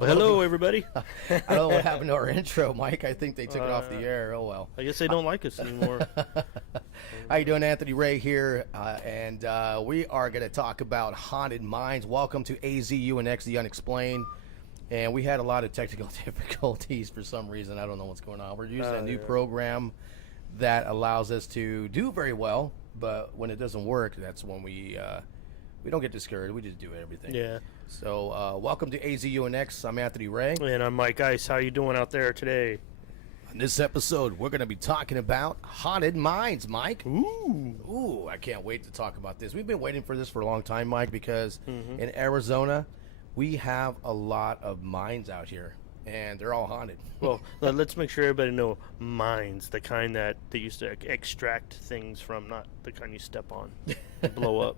Well, hello, everybody. I don't know what happened to our intro, Mike. I think they took it off the air. Oh, well. I guess they don't like us anymore. How you doing? Anthony Ray here, and we are going to talk about haunted minds. Welcome to AZ-Unx, the Unexplained. And we had a lot of technical difficulties for some reason. I don't know what's going on. We're using a new program that allows us to do very well, but when it doesn't work, that's when we don't get discouraged. We just do everything. Yeah. So welcome to AZ-Unx. I'm Anthony Ray. And I'm Mike Ice. How you doing out there today? On this episode, we're going to be talking about haunted minds, Mike. Ooh, I can't wait to talk about this. We've been waiting for this for a long time, Mike, because in Arizona, we have a lot of mines out here, and they're all haunted. Well, let's make sure everybody know mines, the kind that they used to extract things from, not the kind you step on and blow up.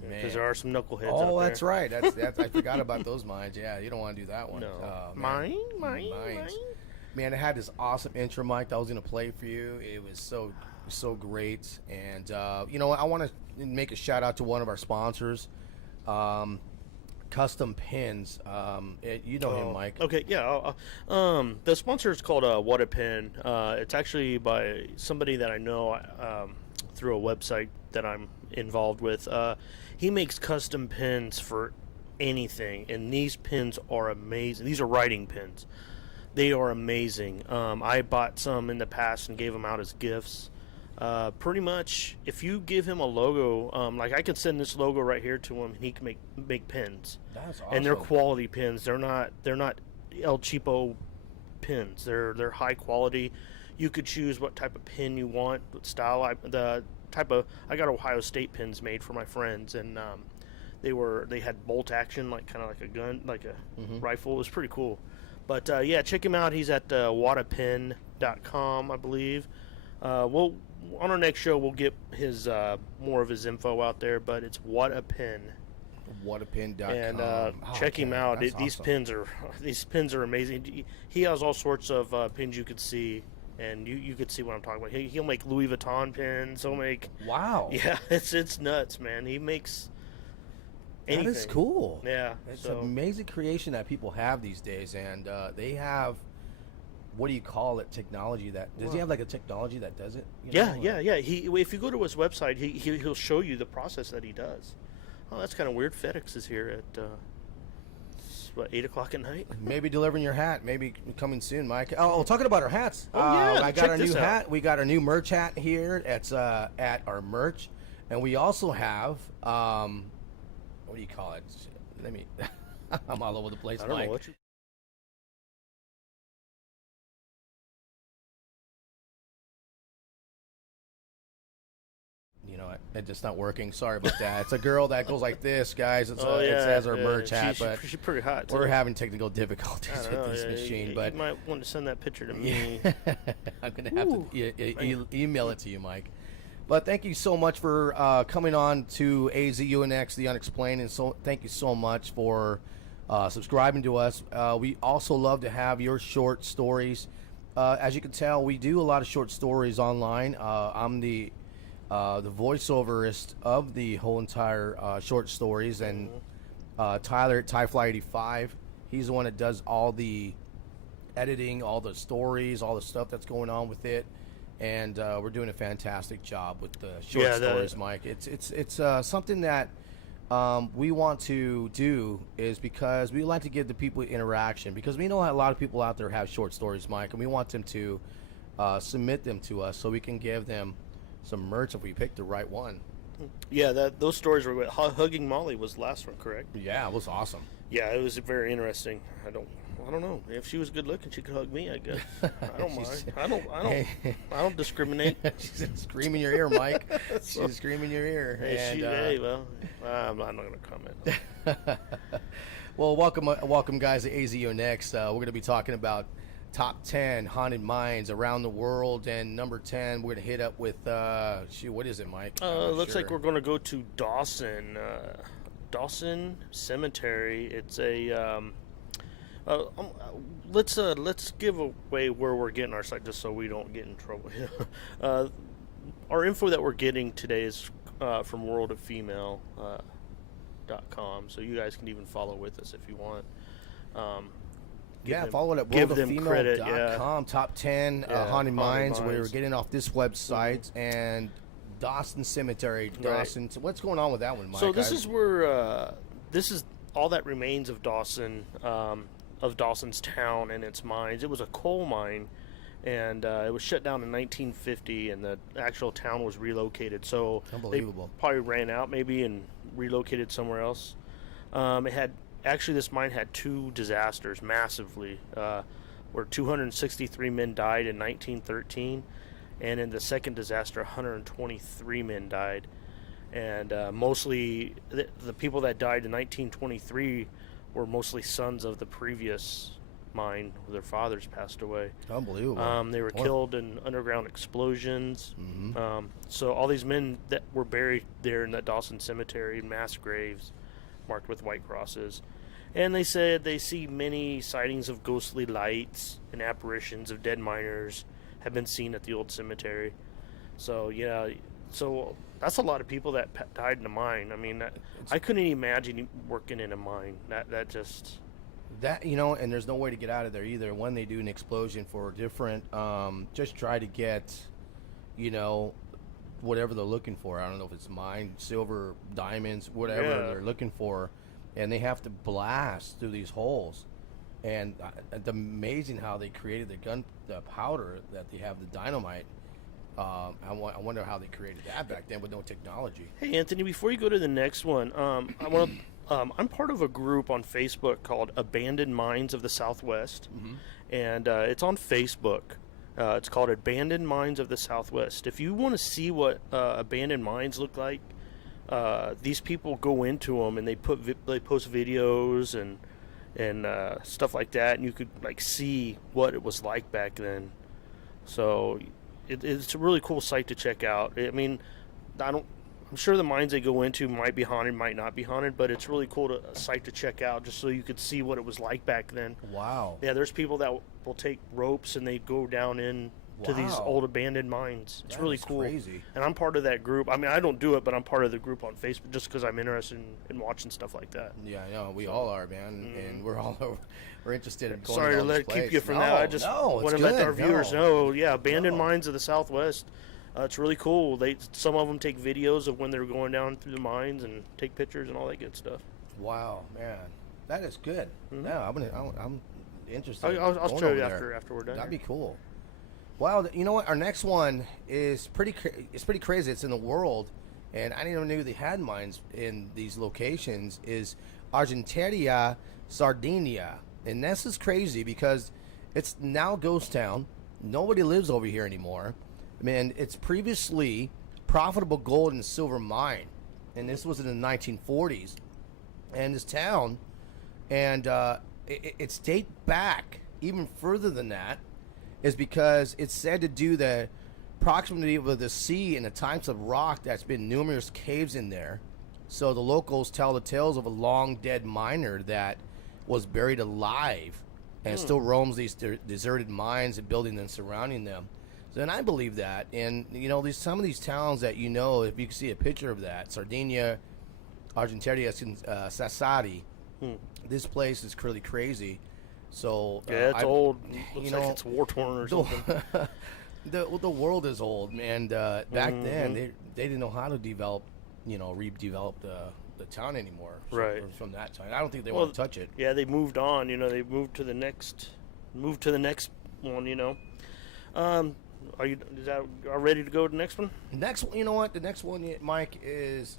Because there are some knuckleheads out there. Oh, that's right. That's I forgot about those mines. Yeah, you don't want to do that one. No. Mines. Mine? Man, it had this awesome intro, Mike, that I was going to play for you. It was so great. And, you know, I want to make a shout out to one of our sponsors, Custom Pins. You know him, Mike. Okay, yeah. The sponsor is called What a Pin. It's actually by somebody that I know through a website that I'm involved with. He makes custom pins for anything, and these pins are amazing. These are writing pins. They are amazing. I bought some in the past and gave them out as gifts. Pretty much, if you give him a logo, like I can send this logo right here to him, and he can make pins. That's awesome. And they're quality pins. They're not El Cheapo pins. They're high quality. You could choose what type of pin you want, what style. I got Ohio State pins made for my friends, and they had bolt action, like kind of like a gun, like a rifle. It was pretty cool. But yeah, check him out. He's at whatapin.com, I believe. On our next show we'll get his more of his info out there, but it's What a Pin. Whatapin.com. And check him okay, out. that's These awesome. these pins are amazing. He has all sorts of pins you could see, and you could see what I'm talking about. He'll make Louis Vuitton pins. He'll make Wow. yeah, it's nuts, man. He makes anything. That is cool. Yeah, It's so an amazing creation that people have these days, and they have, what do you call it, technology that, does he have like a technology that does it? You know, yeah. If you go to his website, he'll show you the process that he does. Oh, that's kind of weird. FedEx is here at what, 8 o'clock at night. Maybe delivering your hat, maybe coming soon, Mike. Oh, talking about our hats. Oh, yeah, I got check our new this out. hat. We got our new merch hat here. It's at our merch, and we also have what do you call it? Let me. I'm all over the place, I don't Mike. know what you. You know what? It's just not working. Sorry about that. It's a girl that goes like this, guys. It's Oh, it yeah, says our yeah. merch hat, but She's pretty hot. we're too. having technical difficulties I with don't know, this yeah, machine. you But might want to send that picture to me. I'm gonna have Ooh. to email it to you, Mike. But thank you so much for coming on to AZ-Unx, the Unexplained, and so thank you so much for subscribing to us. We also love to have your short stories. As you can tell, we do a lot of short stories online. I'm the voiceoverist of the whole entire short stories, and Tyler at TyFly85, he's the one that does all the editing, all the stories, all the stuff that's going on with it, and we're doing a fantastic job with the short stories, Mike. It's something that we want to do, is because we like to give the people interaction, because we know a lot of people out there have short stories, Mike, and we want them to submit them to us so we can give them some merch if we pick the right one. Yeah, those stories were Hugging Molly was the last one, correct? Yeah, it was awesome. Yeah, it was very interesting. I don't know. If she was good looking, she could hug me, I guess. I don't mind. I don't discriminate. She's screaming in your ear, Mike. She's screaming in your ear. Hey, well, I'm not going to comment. Well, welcome guys to AZ-Unx. We're going to be talking about top 10 haunted mines around the world, and number 10 we're going to hit up with what is it, Mike? Looks like we're going to go to Dawson Cemetery. It's a let's give away where we're getting our site, just so we don't get in trouble. Our info that we're getting today is from worldoffemale.com, so you guys can even follow with us if you want. Follow it at worldoffemale.com. Top 10 haunted mines. We were getting off this website, and Dawson Cemetery. Dawson. Right. So what's going on with that one, Mike? So this is where this is all that remains of Dawson, of Dawson's town and its mines. It was a coal mine, and it was shut down in 1950, and the actual town was relocated. So unbelievable. They probably ran out maybe and relocated somewhere else. This mine had two disasters massively, where 263 men died in 1913, and in the second disaster 123 men died, and mostly the people that died in 1923 were mostly sons of the previous mine. Their fathers passed away. Unbelievable. They were killed in underground explosions. Mm-hmm. So all these men that were buried there in that Dawson Cemetery, mass graves marked with white crosses. And they said they see many sightings of ghostly lights and apparitions of dead miners have been seen at the old cemetery. So, yeah, that's a lot of people that died in a mine. I mean, I couldn't imagine working in a mine. That just... That, and there's no way to get out of there either. When they do an explosion for different, just try to get, whatever they're looking for. I don't know if it's mine, silver, diamonds, whatever they're looking for. And they have to blast through these holes. And it's amazing how they created the powder that they have, the dynamite. I wonder how they created that back then with no technology. Hey, Anthony, before you go to the next one, I'm part of a group on Facebook called Abandoned Mines of the Southwest. Mm-hmm. And it's on Facebook. It's called Abandoned Mines of the Southwest. If you want to see what abandoned mines look like, these people go into them and they post videos and stuff like that, and you could see what it was like back then. So it's a really cool site to check out. I mean, I'm sure the mines they go into might be haunted, might not be haunted, but it's really cool a site to check out just so you could see what it was like back then. Wow. Yeah, there's people that will take ropes and they go down in to these Wow. old abandoned mines. It's That really is cool. crazy. And I'm part of that group. I mean, I don't do it, but I'm part of the group on Facebook just because I'm interested in watching stuff like that. Yeah, I know. We all are, man. And we're all we're interested in going Sorry to to this keep you from place. that. I just no, want it's to let good. our viewers No. know. Yeah, abandoned No. mines of the Southwest. It's really cool. Some of them take videos of when they're going down through the mines and take pictures and all that good stuff. Wow, man. That is good. Yeah, I'm interested. I'll in going show you over there. after we're done. That'd here. be cool. Well, you know what? Our next one is pretty crazy. It's in the world, and I didn't even know they had mines in these locations. Is Argenteria, Sardinia, and this is crazy because it's now a ghost town. Nobody lives over here anymore. I mean, it's previously profitable gold and silver mine, and this was in the 1940s. And this town, and it's date back even further than that, is because it's said to do the proximity of the sea and the types of rock that's been numerous caves in there. So the locals tell the tales of a long dead miner that was buried alive and still roams these deserted mines and buildings and surrounding them. So, and I believe that. And you know, some of these towns that you know, if you can see a picture of that, Sardinia, Argenteria, Sassari, this place is really crazy. So Yeah, it's old. Looks you like know, it's war torn or something. the world is old, and back then they didn't know how to develop, redevelop the town anymore. Right. From that time, I don't think they want to touch it. Yeah, they moved on. They moved to the next one. Are you ready to go to the next one? Next, you know what? The next one, Mike, is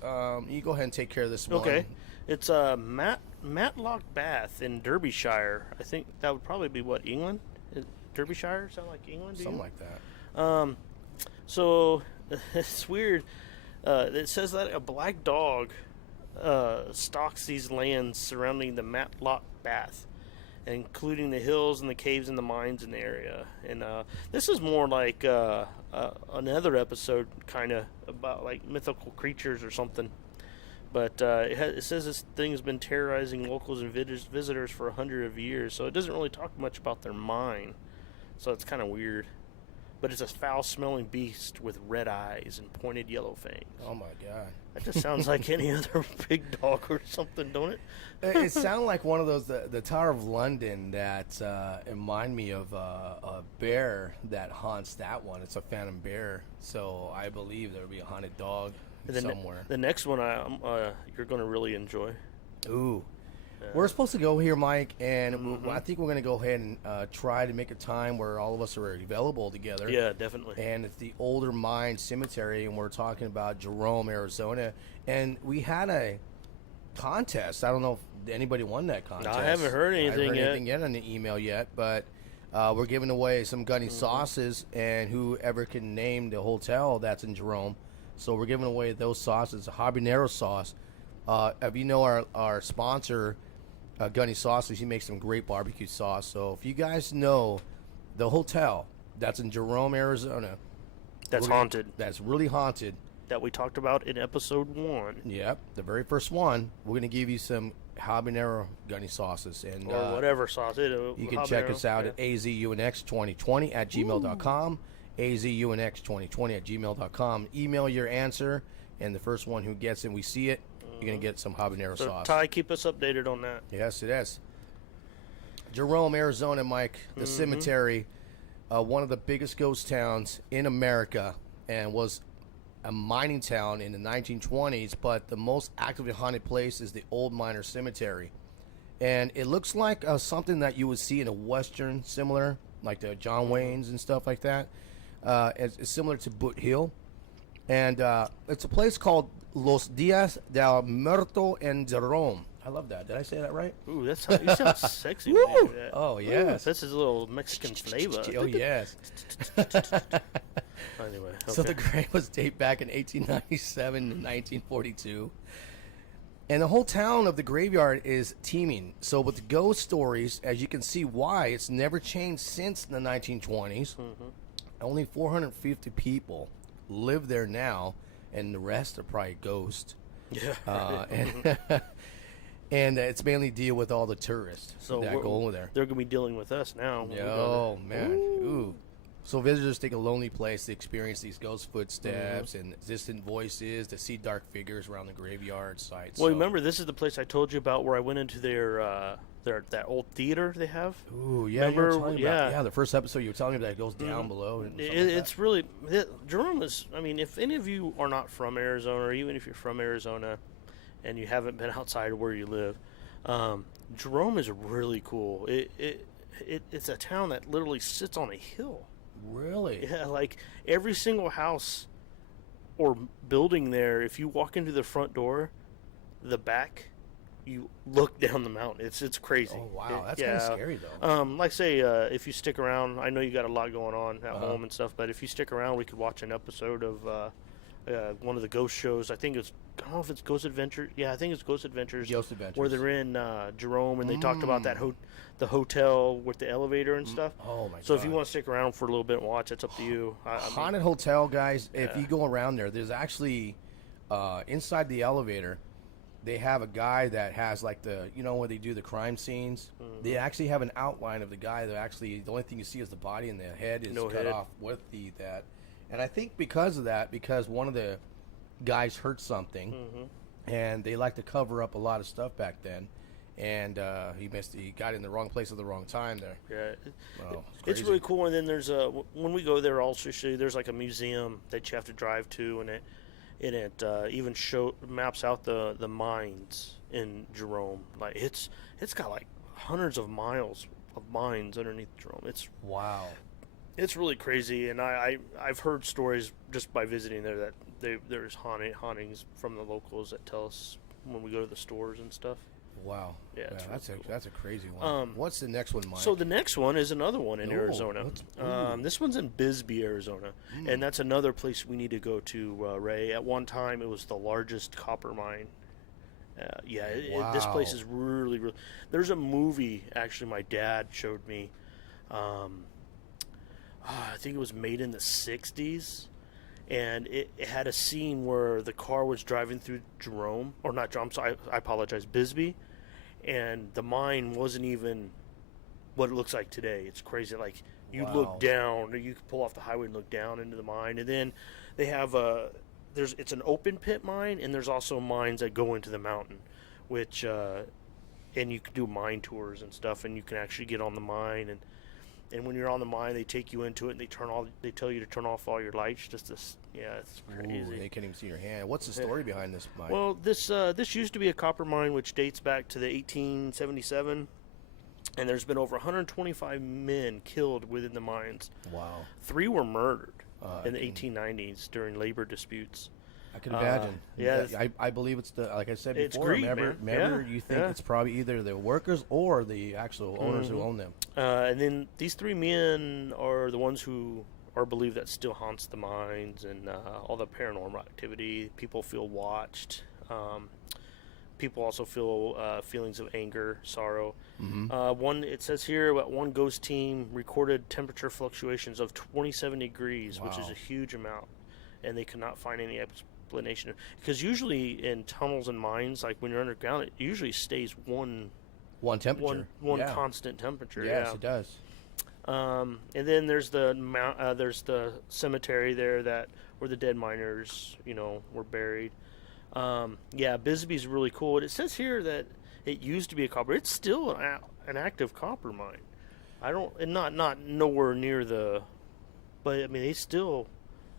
you go ahead and take care of this one. Okay, it's Matlock Bath in Derbyshire. I think that would probably be what, England? Derbyshire sound like England? To Something you? like that. So it's weird. It says that a black dog stalks these lands surrounding the Matlock Bath, including the hills and the caves and the mines in the area. And this is more like another episode, kind of about like mythical creatures or something. But it says this thing has been terrorizing locals and visitors for 100 years, so it doesn't really talk much about their mine. So it's kind of weird. But it's a foul-smelling beast with red eyes and pointed yellow fangs. Oh my God! That just sounds like any other big dog or something, don't it? It sounded like one of those the Tower of London that remind me of a bear that haunts that one. It's a phantom bear, so I believe there would be a haunted dog somewhere. The next one you're going to really enjoy. Ooh. We're supposed to go here, Mike, and I think we're going to go ahead and try to make a time where all of us are available together. Yeah, definitely. And it's the Older Mine Cemetery, and we're talking about Jerome, Arizona. And we had a contest. I don't know if anybody won that contest. I haven't heard anything yet on the email yet, but we're giving away some gunny sauces, and whoever can name the hotel that's in Jerome. So we're giving away those sauces, a habanero sauce. If you know our sponsor, Gunny Sauces, he makes some great barbecue sauce. So if you guys know the hotel that's in Jerome, Arizona, that's haunted. That's really haunted. That we talked about in episode 1. Yep, the very first one. We're going to give you some habanero gunny sauces. And or whatever sauce. You can check us out at AZ-Unx2020 at gmail.com. AZ-Unx2020 at gmail.com. Email your answer, and the first one who gets it, we see it, you're going to get some habanero sauce. Ty, keep us updated on that. Yes, it is. Jerome, Arizona, Mike, the cemetery, one of the biggest ghost towns in America, and was a mining town in the 1920s, but the most actively haunted place is the Old Miner Cemetery. And it looks like something that you would see in a Western, similar, like the John Wayne's and stuff like that. It's similar to Boot Hill. And it's a place called Los Dias del Muerto en Jerome. I love that. Did I say that right? Ooh, you sound sexy when you do that. Oh, yes. Ooh, this is a little Mexican flavor. Oh, yes. Anyway, okay. So the grave was date back in 1897 to 1942. And the whole town of the graveyard is teeming. So with the ghost stories, as you can see why, it's never changed since the 1920s. Only 450 people live there now. and the rest are probably ghosts. Yeah. And it's mainly deal with all the tourists that go over there. They're going to be dealing with us now. Oh, man. Ooh. So visitors take a lonely place to experience these ghost footsteps and distant voices, to see dark figures around the graveyard site. Well, remember, this is the place I told you about where I went into their that old theater they have. Ooh, yeah. Remember? You were telling about, the first episode you were telling me that goes down below. And it's really Jerome is. I mean, if any of you are not from Arizona, or even if you're from Arizona, and you haven't been outside of where you live, Jerome is really cool. It's a town that literally sits on a hill. Really? Yeah, like every single house or building there, if you walk into the front door, the back, you look down the mountain. It's crazy. Oh, wow. That's kind of scary, though. Like, say, if you stick around, I know you got a lot going on at home and stuff, but if you stick around, we could watch an episode of one of the ghost shows. I don't know if it's Ghost Adventures. Yeah, I think it's Ghost Adventures. Ghost Adventures. Where they're in Jerome, and they talked about that the hotel with the elevator and stuff. Oh, my God. So if you want to stick around for a little bit and watch, it's up to you. Haunted hotel, guys, if you go around there's actually, inside the elevator, they have a guy that has like where they do the crime scenes. They actually have an outline of the guy that actually, the only thing you see is the body, and the head is cut off with that. And I think because of that, because one of the guys hurt something, and they like to cover up a lot of stuff back then, and he got in the wrong place at the wrong time there. Yeah, Wow, it's really cool. And then there's when we go there, also there's like a museum that you have to drive to, and it even maps out the mines in Jerome. Like it's got like hundreds of miles of mines underneath Jerome. It's really crazy, and I've heard stories just by visiting there that there's hauntings from the locals that tell us when we go to the stores and stuff. Wow. Yeah, that's a crazy one. What's the next one, Mike? So the next one is another one in Arizona. This one's in Bisbee, Arizona, and that's another place we need to go to, Ray. At one time, it was the largest copper mine. This place is really, really... There's a movie, actually, my dad showed me. I think it was made in the 60s, and it had a scene where the car was driving through Jerome, or not Jerome, sorry, I apologize, Bisbee, and the mine wasn't even what it looks like today. It's crazy. Like, you look down, or you can pull off the highway and look down into the mine, and then they have it's an open pit mine, and there's also mines that go into the mountain, which, and you can do mine tours and stuff, and you can actually get on the mine, and when you're on the mine, they take you into it, and they tell you to turn off all your lights. It's crazy. Ooh, they can't even see your hand. What's the story behind this mine? Well, this used to be a copper mine, which dates back to the 1877, and there's been over 125 men killed within the mines. Wow. 3 were murdered in the 1890s during labor disputes. I can imagine. I believe it's like I said before. It's greed, remember, you think it's probably either the workers or the actual owners who own them. And then these 3 men are the ones who are believed that still haunts the mines, and all the paranormal activity. People feel watched. People also feel feelings of anger, sorrow. It says here that one ghost team recorded temperature fluctuations of 27 degrees, which is a huge amount, and they could not find any explanation. Because usually in tunnels and mines, like when you're underground, it usually stays one temperature, one constant temperature. Yes, it does. And then there's there's the cemetery there where the dead miners, were buried. Bisbee's really cool. And it says here that it used to be a copper. It's still an active copper mine. Not nowhere near but I mean they still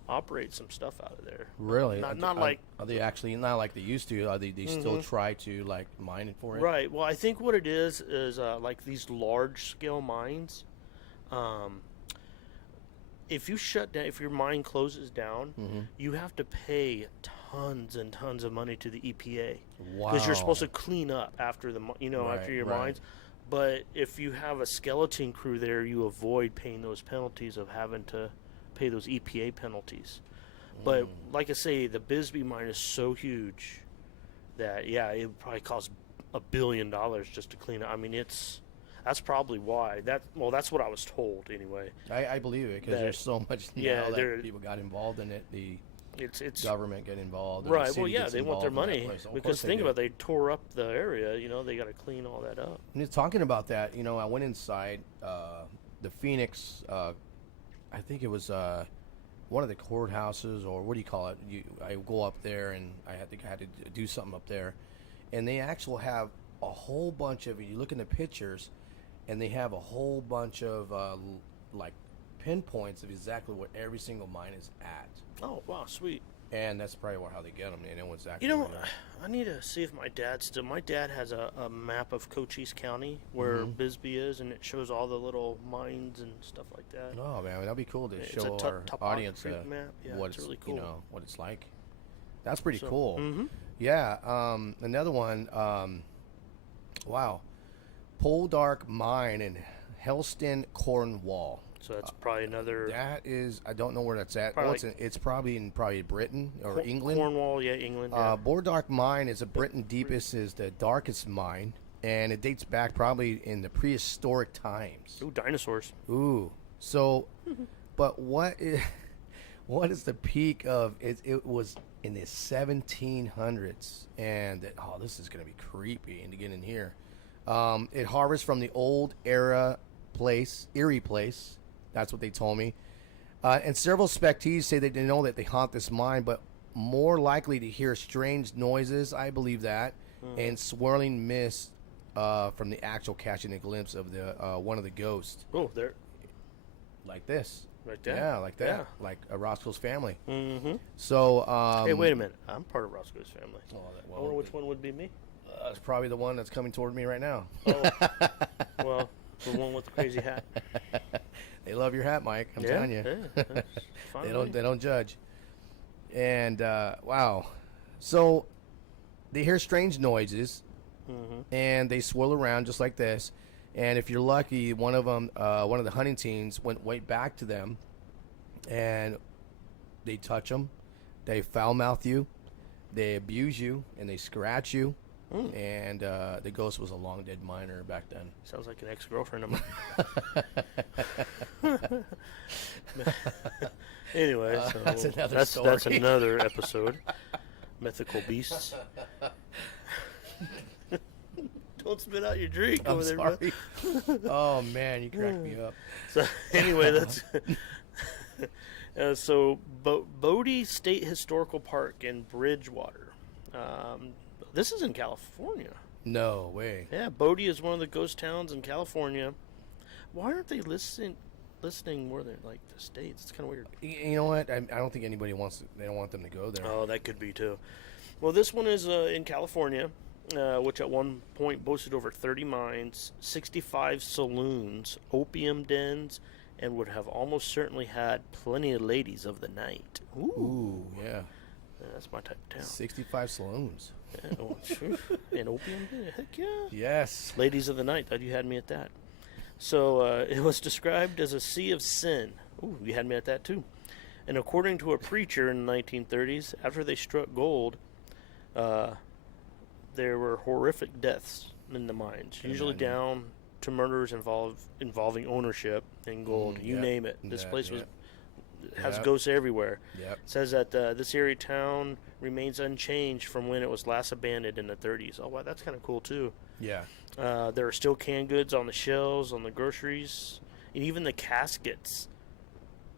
operate some stuff out of there. Really? Are they actually not like they used to? Are they still try to like mine it for it? Right. Well, I think what it is like these large scale mines. If you shut down, if your mine closes down, you have to pay tons and tons of money to the EPA. Wow. Because you're supposed to clean up after after your mines. But if you have a skeleton crew there, you avoid paying those penalties of having to pay those EPA penalties. But like I say, the Bisbee mine is so huge that it would probably cost $1 billion just to clean it. I mean, that's probably why. That's what I was told anyway. I believe it because there's so much now that people got involved in it. it's government get involved. Or the right. Well, city yeah, gets they want their involved in that money place. Of because course they think do. about it, they tore up the area. You know, they got to clean all that up. And just talking about that, you know, I went inside the Phoenix. I think it was one of the courthouses, or what do you call it? I go up there, and I had to do something up there, and they actually have a whole bunch of. You look in the pictures, and they have a whole bunch of like pinpoints of exactly where every single mine is at. Oh wow, sweet. And that's probably how they get them. They know exactly. You know, where I need to see if my dad still. My dad has a map of Cochise County where Mhm. Bisbee is, and it shows all the little mines and stuff like that. Oh man, that'd be cool to It's show a our audience topography map. Yeah, what it's really cool. you know, what it's like. That's pretty So, cool. Mm-hmm. Yeah. Another one. Wow, Poldark Mine in Helston, Cornwall. So that's probably another. That is, I don't know where that's at. Probably It's probably in Britain or England. Cornwall, yeah, England. Yeah. Bordark Mine is a Britain deepest, is the darkest mine, and it dates back probably in the prehistoric times. Ooh, dinosaurs. Ooh, so, but what is the peak of it? It was in the 1700s, and this is gonna be creepy. And to get in here, it harvests from the old era place, Erie place. That's what they told me. And several spectees say they know that they haunt this mine, but more likely to hear strange noises, I believe that, and swirling mist from the actual catching a glimpse of the one of the ghosts. Oh, there. Like this. Like that? Yeah, like that. Yeah. Like Roscoe's family. Mm-hmm. So, Hey, wait a minute. I'm part of Roscoe's family. Oh, I wonder which one would be me. It's probably the one that's coming toward me right now. Oh, well, the one with the crazy hat. They love your hat, Mike. I'm telling you. Yeah, that's fine with me. They don't judge. And wow, so they hear strange noises, and they swirl around just like this. And if you're lucky, one of the hunting teams went way back to them, and they touch them, they foul mouth you, they abuse you, and they scratch you. And the ghost was a long dead miner back then. Sounds like an ex-girlfriend of mine. Anyway, so that's another story. That's another episode. Mythical beasts. Don't spit out your drink I'm over there, sorry. bro. Oh man, you cracked me up. So anyway, that's Bodie State Historical Park in Bridgewater. This is in California. No way. Yeah, Bodie is one of the ghost towns in California. Why aren't they listening more than like the states? It's kind of weird. You know what? I don't think anybody wants. They don't want them to go there. Oh, that could be too. Well, this one is in California, which at one point boasted over 30 mines, 65 saloons, opium dens, and would have almost certainly had plenty of ladies of the night. Ooh, yeah. Yeah, that's my type of town. 65 saloons. Yeah, oh, sure. An opium den? Heck yeah. Yes. Ladies of the night. You had me at that. So it was described as a sea of sin. Ooh, you had me at that too. And according to a preacher in the 1930s, after they struck gold, there were horrific deaths in the mines, usually down to murders involving ownership in gold. You name it. This place has ghosts everywhere. It says that this area town remains unchanged from when it was last abandoned in the 30s. Oh, wow, that's kind of cool too. Yeah. There are still canned goods on the shelves, on the groceries, and even the caskets.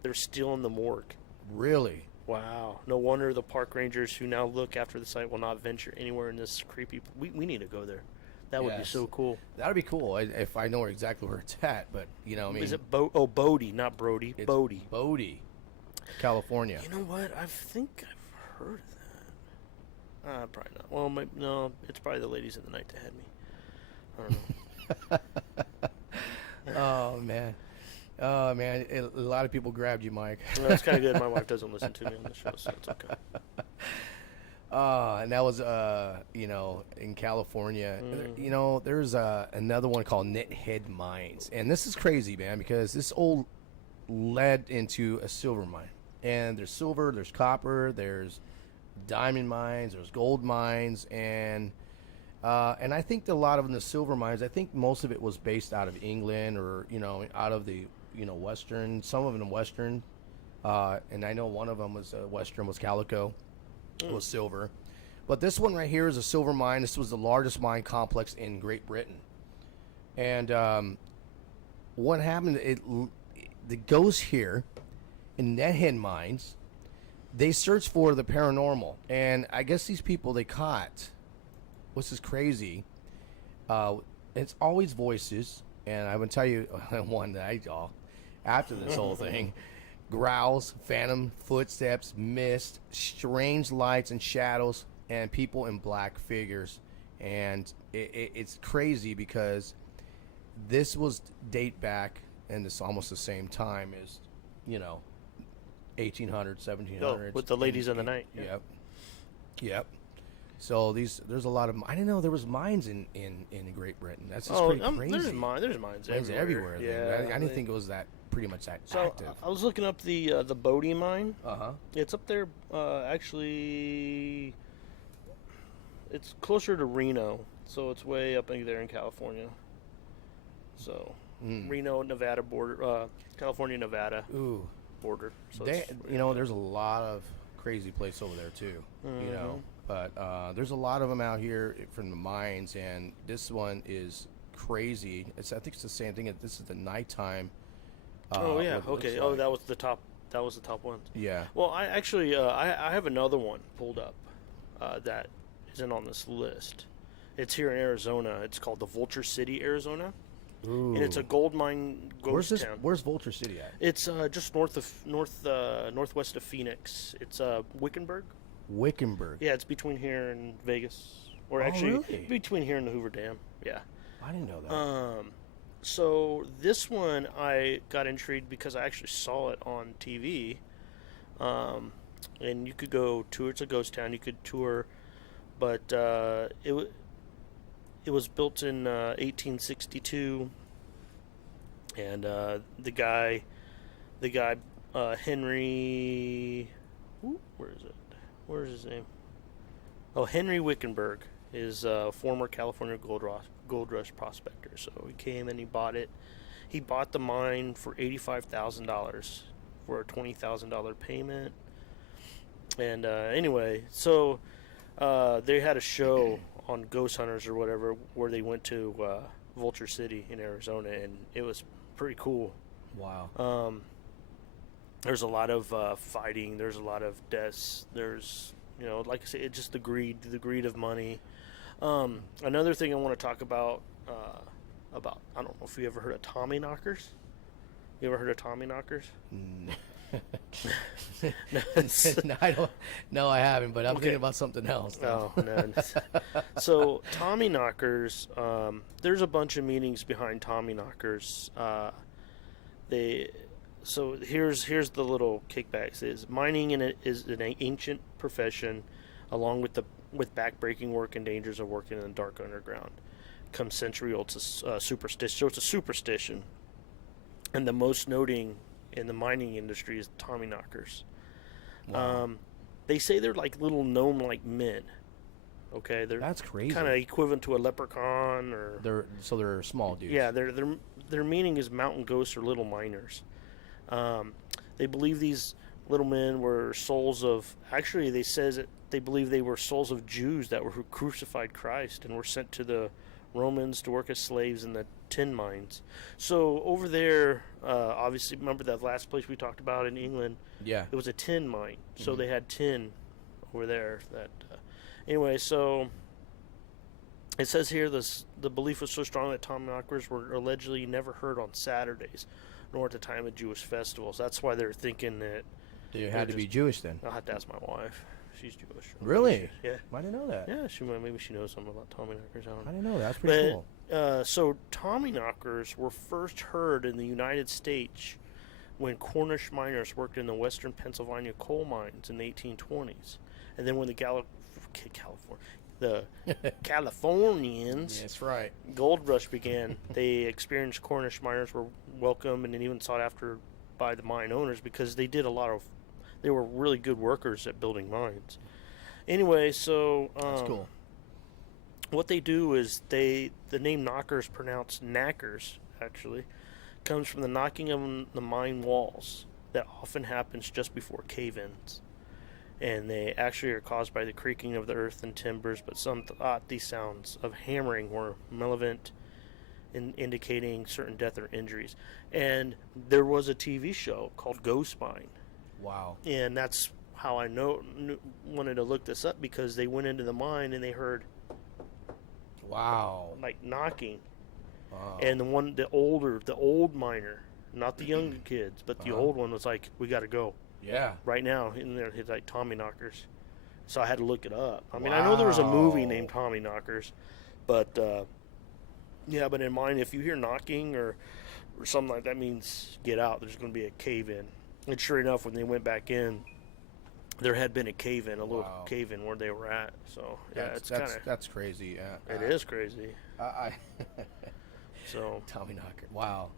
They're still in the morgue. Really? Wow. No wonder the park rangers who now look after the site will not venture anywhere in this creepy... We need to go there. That would be so cool. That would be cool if I know exactly where it's at, but, you know, I mean... Is it Bodie, not Brody. It's Bodie. Bodie, California. You know what? I think I've heard of that. Probably not. Well, no, it's probably the ladies of the night that had me. I don't know. Oh, man. Oh, man. A lot of people grabbed you, Mike. Well, that's kind of good. My wife doesn't listen to me on the show, so it's okay. And that was, you know, in California. You know, there's another one called Nethead Mines. And this is crazy, man, because this old led into a silver mine. And there's silver, there's copper, there's diamond mines, there's gold mines, and I think that a lot of the silver mines, I think most of it was based out of England or, you know, out of the, you know, Western, some of them Western And I know one of them was Western, was Calico, it was silver. But this one right here is a silver mine. This was the largest mine complex in Great Britain. And what happened? It goes here in Net Hen mines. They search for the paranormal, and I guess these people they caught. Which is crazy. It's always voices, and I would tell you one that I saw after this whole thing. Growls, phantom footsteps, mist, strange lights and shadows, and people in black figures. And it's crazy because this was date back, and it's almost the same time as, 1800s, 1700s. Oh, with the ladies in the night. Yeah. Yep. So there's a lot of. I didn't know there was mines in Great Britain. That's just pretty crazy. There's mines everywhere. Yeah, I didn't think it was that pretty much that active. I was looking up the Bodie mine. Uh-huh. It's up there. Actually, it's closer to Reno, so it's way up in there in California. So Reno, Nevada border, California, Nevada border. So there's a lot of crazy place over there too. But there's a lot of them out here from the mines, and this one is crazy. I think it's the same thing. This is the nighttime. Okay. Like. Oh, that was the top. That was the top one. Yeah. Well, I actually I have another one pulled up that isn't on this list. It's here in Arizona. It's called the Vulture City, Arizona. Ooh. And it's a gold mine ghost town. Where's Vulture City at? It's just northwest of Phoenix. It's Wickenburg. Wickenburg. Yeah, it's between here and Vegas, or really? between here and the Hoover Dam. Yeah. I didn't know that. So this one I got intrigued because I actually saw it on TV. And you could go tour. It's a ghost town. You could tour, but it was built in 1862, and the guy Henry. Where is it? Where's his name? Oh, Henry Wickenburg is a former California gold rush prospector. So he came and he bought it. He bought the mine for $85,000 for a $20,000 payment. And anyway, so they had a show on Ghost Hunters or whatever where they went to Vulture City in Arizona, and it was pretty cool. Wow. There's a lot of fighting. There's a lot of deaths. There's, like I say, it's just the greed of money. Another thing I want to talk about, I don't know if you ever heard of Tommy knockers. You ever heard of Tommy knockers? No, I haven't, but I'm thinking about something else. Oh, no. So Tommy knockers, there's a bunch of meanings behind Tommy knockers. So here's the little kickbacks. Is mining is an ancient profession, along with backbreaking work and dangers of working in the dark underground. Comes century old superstition. So it's a superstition, and the most noting in the mining industry is Tommy knockers. Wow. They say they're like little gnome-like men. Okay, that's crazy. Kind of equivalent to a leprechaun, or they're small dudes. Yeah, their meaning is mountain ghosts or little miners. They believe these little men were souls of. Actually, they believe they were souls of Jews that were who crucified Christ and were sent to the Romans to work as slaves in the tin mines. So over there, obviously, remember that last place we talked about in England? Yeah, it was a tin mine. So they had tin over there. Anyway, so it says here the belief was so strong that Tommy knockers were allegedly never heard on Saturdays, nor at the time of Jewish festivals. That's why they're thinking that they had to be Jewish then. I'll have to ask my wife. She's Jewish. Really? Yeah. I didn't know that. Yeah, maybe she knows something about Tommy knockers. I didn't know that. That's pretty cool. So Tommy knockers were first heard in the United States when Cornish miners worked in the western Pennsylvania coal mines in the 1820s, and then when the Californians, that's right, gold rush began, they experienced Cornish miners were welcome and even sought after by the mine owners because they were really good workers at building mines. Anyway, so that's cool. What they do is the name knockers, pronounced knackers, actually, comes from the knocking of the mine walls. that often happens just before cave-ins, and they actually are caused by the creaking of the earth and timbers, but some thought these sounds of hammering were malevolent, indicating certain death or injuries. And there was a TV show called Ghost Mine. Wow. And that's how I wanted to look this up, because they went into the mine and they heard Wow. like knocking. Wow. And the old miner, not the young kids, but the old one was like, "We got to go Yeah. right now." And they're like Tommy Knockers. So I had to look it up. I mean, I know there was a movie named Tommy Knockers, but yeah, but in mine, if you hear knocking or something like that, means get out. There's going to be a cave in. And sure enough, when they went back in, there had been a cave in, a little cave in where they were at. So yeah, that's crazy. Yeah, it is crazy. So Tommy Knocker. Wow.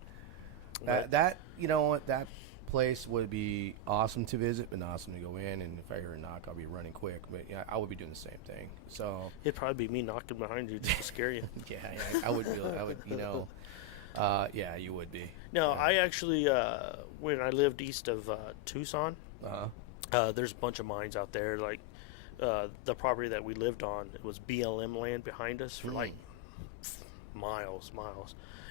That you know what, that place would be awesome to visit, but awesome to go in. And if I hear a knock, I'll be running quick. But yeah, I would be doing the same thing. So it'd probably be me knocking behind you just to scare you. Yeah, I would. You know. Yeah, you would be. No, I actually, when I lived east of Tucson, there's a bunch of mines out there. Like the property that we lived on, it was BLM land behind us for like miles.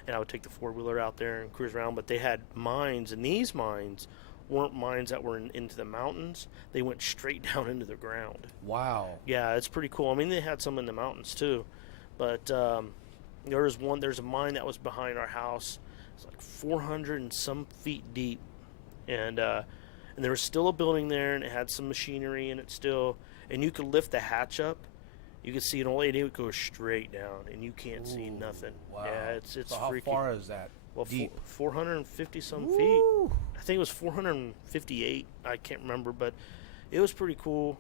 And I would take the four-wheeler out there and cruise around. But they had mines, and these mines weren't mines that were into the mountains. They went straight down into the ground. Wow. Yeah, it's pretty cool. I mean, they had some in the mountains too, but there's a mine that was behind our house. It's like 400 and some feet deep, and there was still a building there, and it had some machinery in it still, and you could lift the hatch up. You could see an old lady would go straight down, and you can't see nothing. Wow. Yeah, it's so how freaky. far is that? Well, deep? 450 some feet. I think it was 458. I can't remember, but it was pretty cool.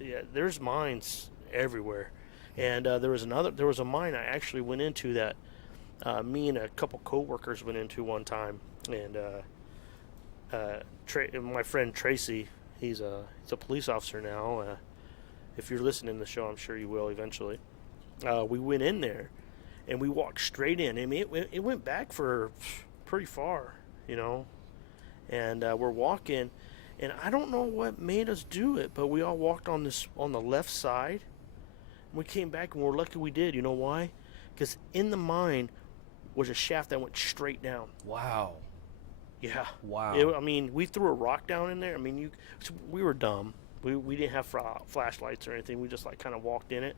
Yeah, there's mines everywhere. And there was a mine I actually went into that me and a couple coworkers went into one time, and my friend Tracy, he's a police officer now. If you're listening to the show, I'm sure you will eventually. We went in there, and we walked straight in. I mean, it went back for pretty far, you know. And we're walking, and I don't know what made us do it, but we all walked on the left side. We came back, and we're lucky we did. You know why? Because in the mine was a shaft that went straight down. Wow. Yeah. Wow. I mean, we threw a rock down in there. I mean, we were dumb. We didn't have flashlights or anything. We just like kind of walked in it,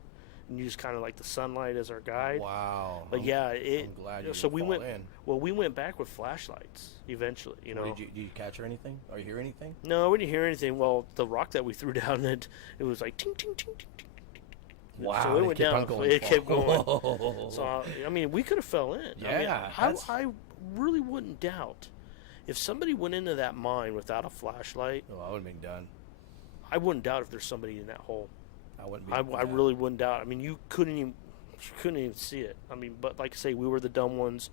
and used kind of like the sunlight as our guide. Wow. But I'm glad you so we fall went. in. Well, we went back with flashlights eventually. You know. Did you catch anything? Or you hear anything? No, we didn't hear anything. Well, the rock that we threw down, it was like ting ting ting ting ting. Wow. So it went down. It kept going. Whoa. So I mean, we could have fell in. Yeah. I mean, I really wouldn't doubt if somebody went into that mine without a flashlight. Oh, I wouldn't be done. I wouldn't doubt if there's somebody in that hole. I wouldn't be. I really wouldn't doubt. I mean, you couldn't even see it. I mean, but like I say, we were the dumb ones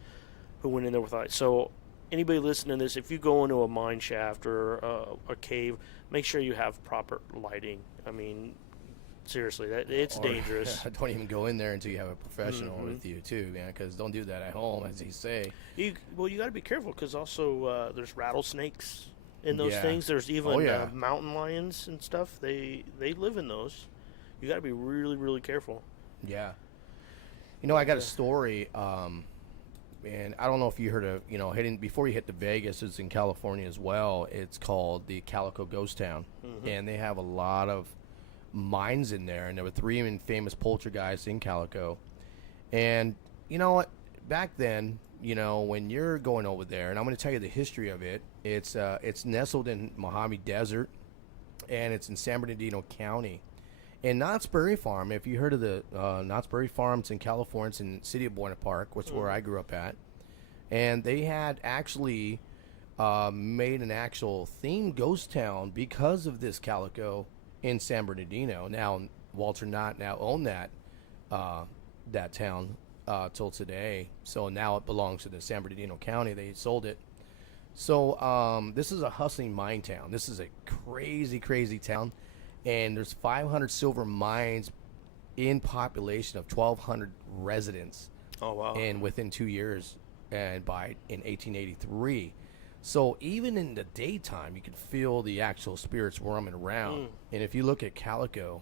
who went in there with light. So anybody listening to this, if you go into a mine shaft or a cave, make sure you have proper lighting. I mean, seriously, it's dangerous. Yeah, don't even go in there until you have a professional with you too, man. Because don't do that at home, as they say. You got to be careful, because also there's rattlesnakes in those things. There's even mountain lions and stuff. They live in those. You got to be really, really careful. Yeah. You know, I got a story, and I don't know if you heard of, you know, before you hit to Vegas, it's in California as well. It's called the Calico Ghost Town, and they have a lot of mines in there, and there were 3 famous poltergeists in Calico. And you know what? Back then, you know, when you're going over there, and I'm going to tell you the history of it. It's nestled in Mojave Desert, and it's in San Bernardino County. And Knott's Berry Farm, if you heard of the Knott's Berry Farm, it's in California. It's in the city of Buena Park, which is where I grew up at. And they had actually made an actual themed ghost town because of this Calico in San Bernardino. Now, Walter Knott now owned that town till today. So now it belongs to the San Bernardino County. They sold it. So this is a hustling mine town. This is a crazy, crazy town. And there's 500 silver mines in population of 1,200 residents. Oh, wow. And within 2 years, in 1883. So even in the daytime, you can feel the actual spirits roaming around. And if you look at Calico,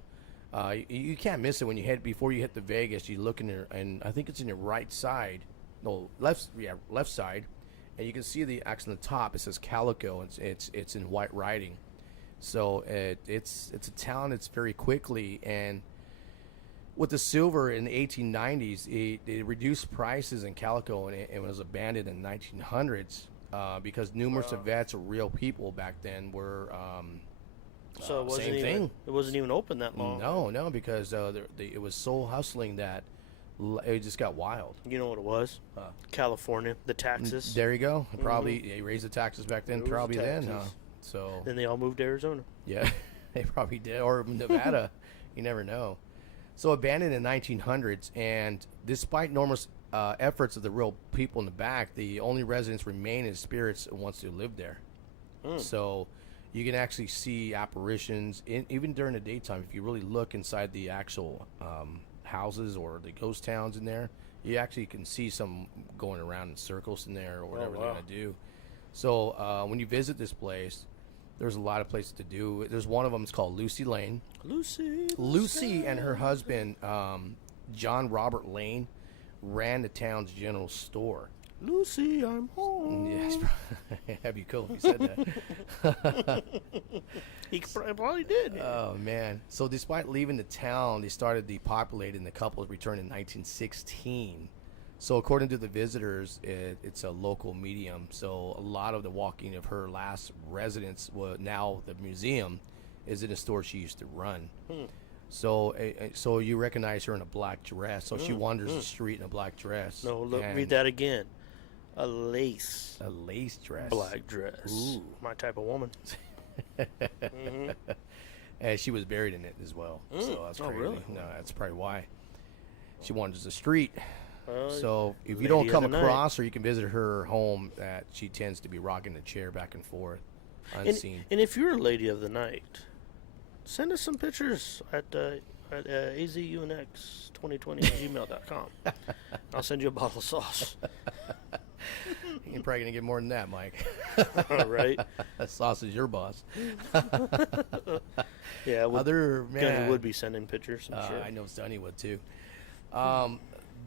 you can't miss it when you head before you hit the Vegas. You look in there, and I think it's in your right side, no left side, and you can see the actually on the top. It says Calico. It's in white writing. So it's a town that's very quickly, and with the silver in the 1890s, it reduced prices in Calico, and it was abandoned in the 1900s because numerous vets or real people back then were. So it wasn't same even, thing. It wasn't even open that long. No, because it was so hustling that it just got wild. You know what it was? California, the taxes. There you go. Probably they raised the taxes back then. It was Probably the then. taxes. So Then they all moved to Arizona. yeah, they probably did, or Nevada. You never know. So abandoned in the 1900s, and despite numerous efforts of the real people in the back, the only residents remain as spirits once they live there. So you can actually see apparitions even during the daytime. If you really look inside the actual houses or the ghost towns in there, you actually can see some going around in circles in there or whatever they're going to do. So when you visit this place, there's a lot of places to do. There's one of them. It's called Lucy Lane. Lucy and her husband, John Robert Lane, ran the town's general store. Lucy, I'm home. Yes, that'd be cool if you said that. He probably did. Oh man! So despite leaving the town, they started depopulating. The couple returned in 1916. So according to the visitors, it's a local medium. So a lot of the walking of her last residence, now the museum, is in a store she used to run. So so you recognize her in a black dress. So she wanders the street in a black dress. No, look, read that again. A lace dress. Black dress. Ooh. My type of woman. And she was buried in it as well. So that's crazy. Really? No, that's probably why. She wanders the street. So if you Lady don't of come the night. across her, you can visit her home. That she tends to be rocking the chair back and forth, unseen. And if you're a lady of the night, send us some pictures at AZ-Unx2020@gmail.com. I'll send you a bottle of sauce. You're probably gonna get more than that, Mike. All right. That sauce is your boss. Yeah, Other Gunny man, would be sending pictures, I'm sure. I know Sonny would too.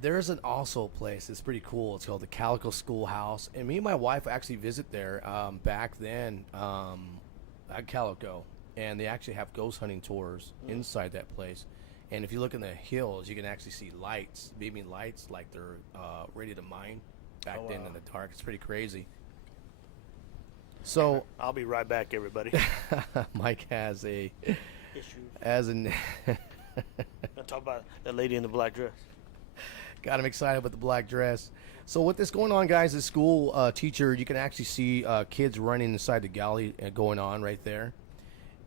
There's an also place that's pretty cool. It's called the Calico Schoolhouse, and me and my wife actually visit there back then at Calico, and they actually have ghost hunting tours inside that place. And if you look in the hills, you can actually see lights, beaming lights, like they're ready to mine back then in the dark. It's pretty crazy. So I'll be right back, everybody. Mike has an I'll talk about that lady in the black dress. got him excited with the black dress. So with this going on, guys, the school teacher, you can actually see kids running inside the galley going on right there.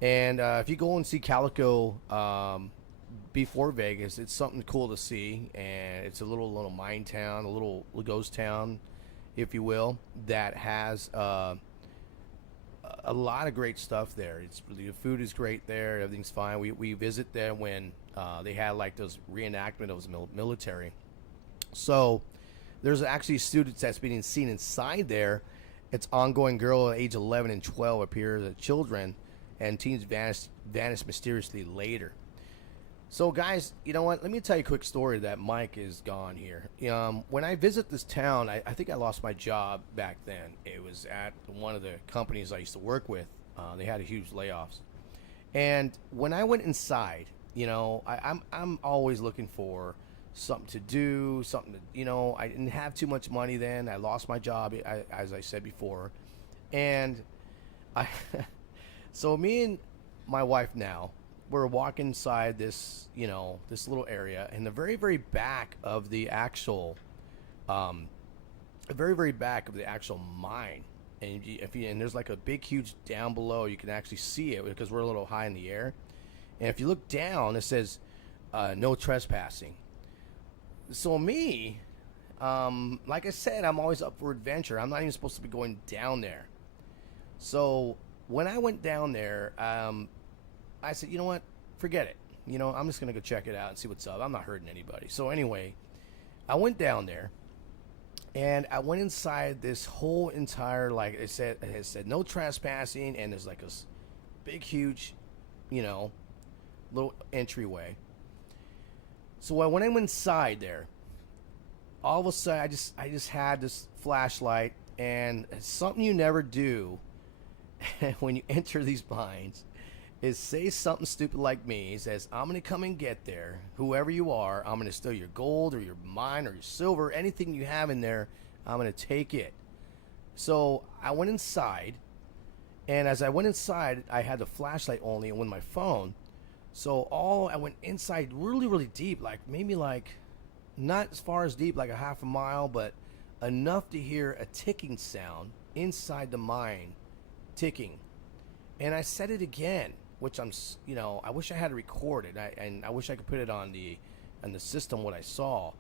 And if you go and see Calico before Vegas, it's something cool to see. And it's a little mine town, a little ghost town, if you will, that has a lot of great stuff there. The food is great there. Everything's fine. We visit there when they had like those reenactment of the military. So there's actually students that's being seen inside there. It's ongoing. Girl at age 11 and 12 appears as children, and teens vanish mysteriously later. So guys, you know what? Let me tell you a quick story that Mike is gone here. When I visit this town, I think I lost my job back then. It was at one of the companies I used to work with. They had a huge layoffs. And when I went inside, I'm always looking for something to do, something to, I didn't have too much money then. I lost my job, as I said before. And so me and my wife now, we're walking inside this, this little area, in the very, very back of the actual, mine. And and there's like a big, huge down below. You can actually see it because we're a little high in the air. And if you look down, it says, no trespassing. So me, like I said, I'm always up for adventure. I'm not even supposed to be going down there. So when I went down there, I said, you know what? Forget it. I'm just going to go check it out and see what's up. I'm not hurting anybody. So anyway, I went down there, And I went inside this whole entire, like it said no trespassing, and there's like this big, huge, you know, little entryway. So when I went inside there, all of a sudden I just had this flashlight, and it's something you never do when you enter these mines is say something stupid like me. He says, I'm going to come and get there. Whoever you are, I'm going to steal your gold or your mine or your silver, anything you have in there, I'm going to take it. So I went inside, and as I went inside, I had the flashlight only and with my phone. So I went inside really, really deep, like maybe like not as far as deep, like a half a mile, but enough to hear a ticking sound inside the mine, ticking. And I said it again, which I wish I had it recorded, and I wish I could put it on the system what I saw,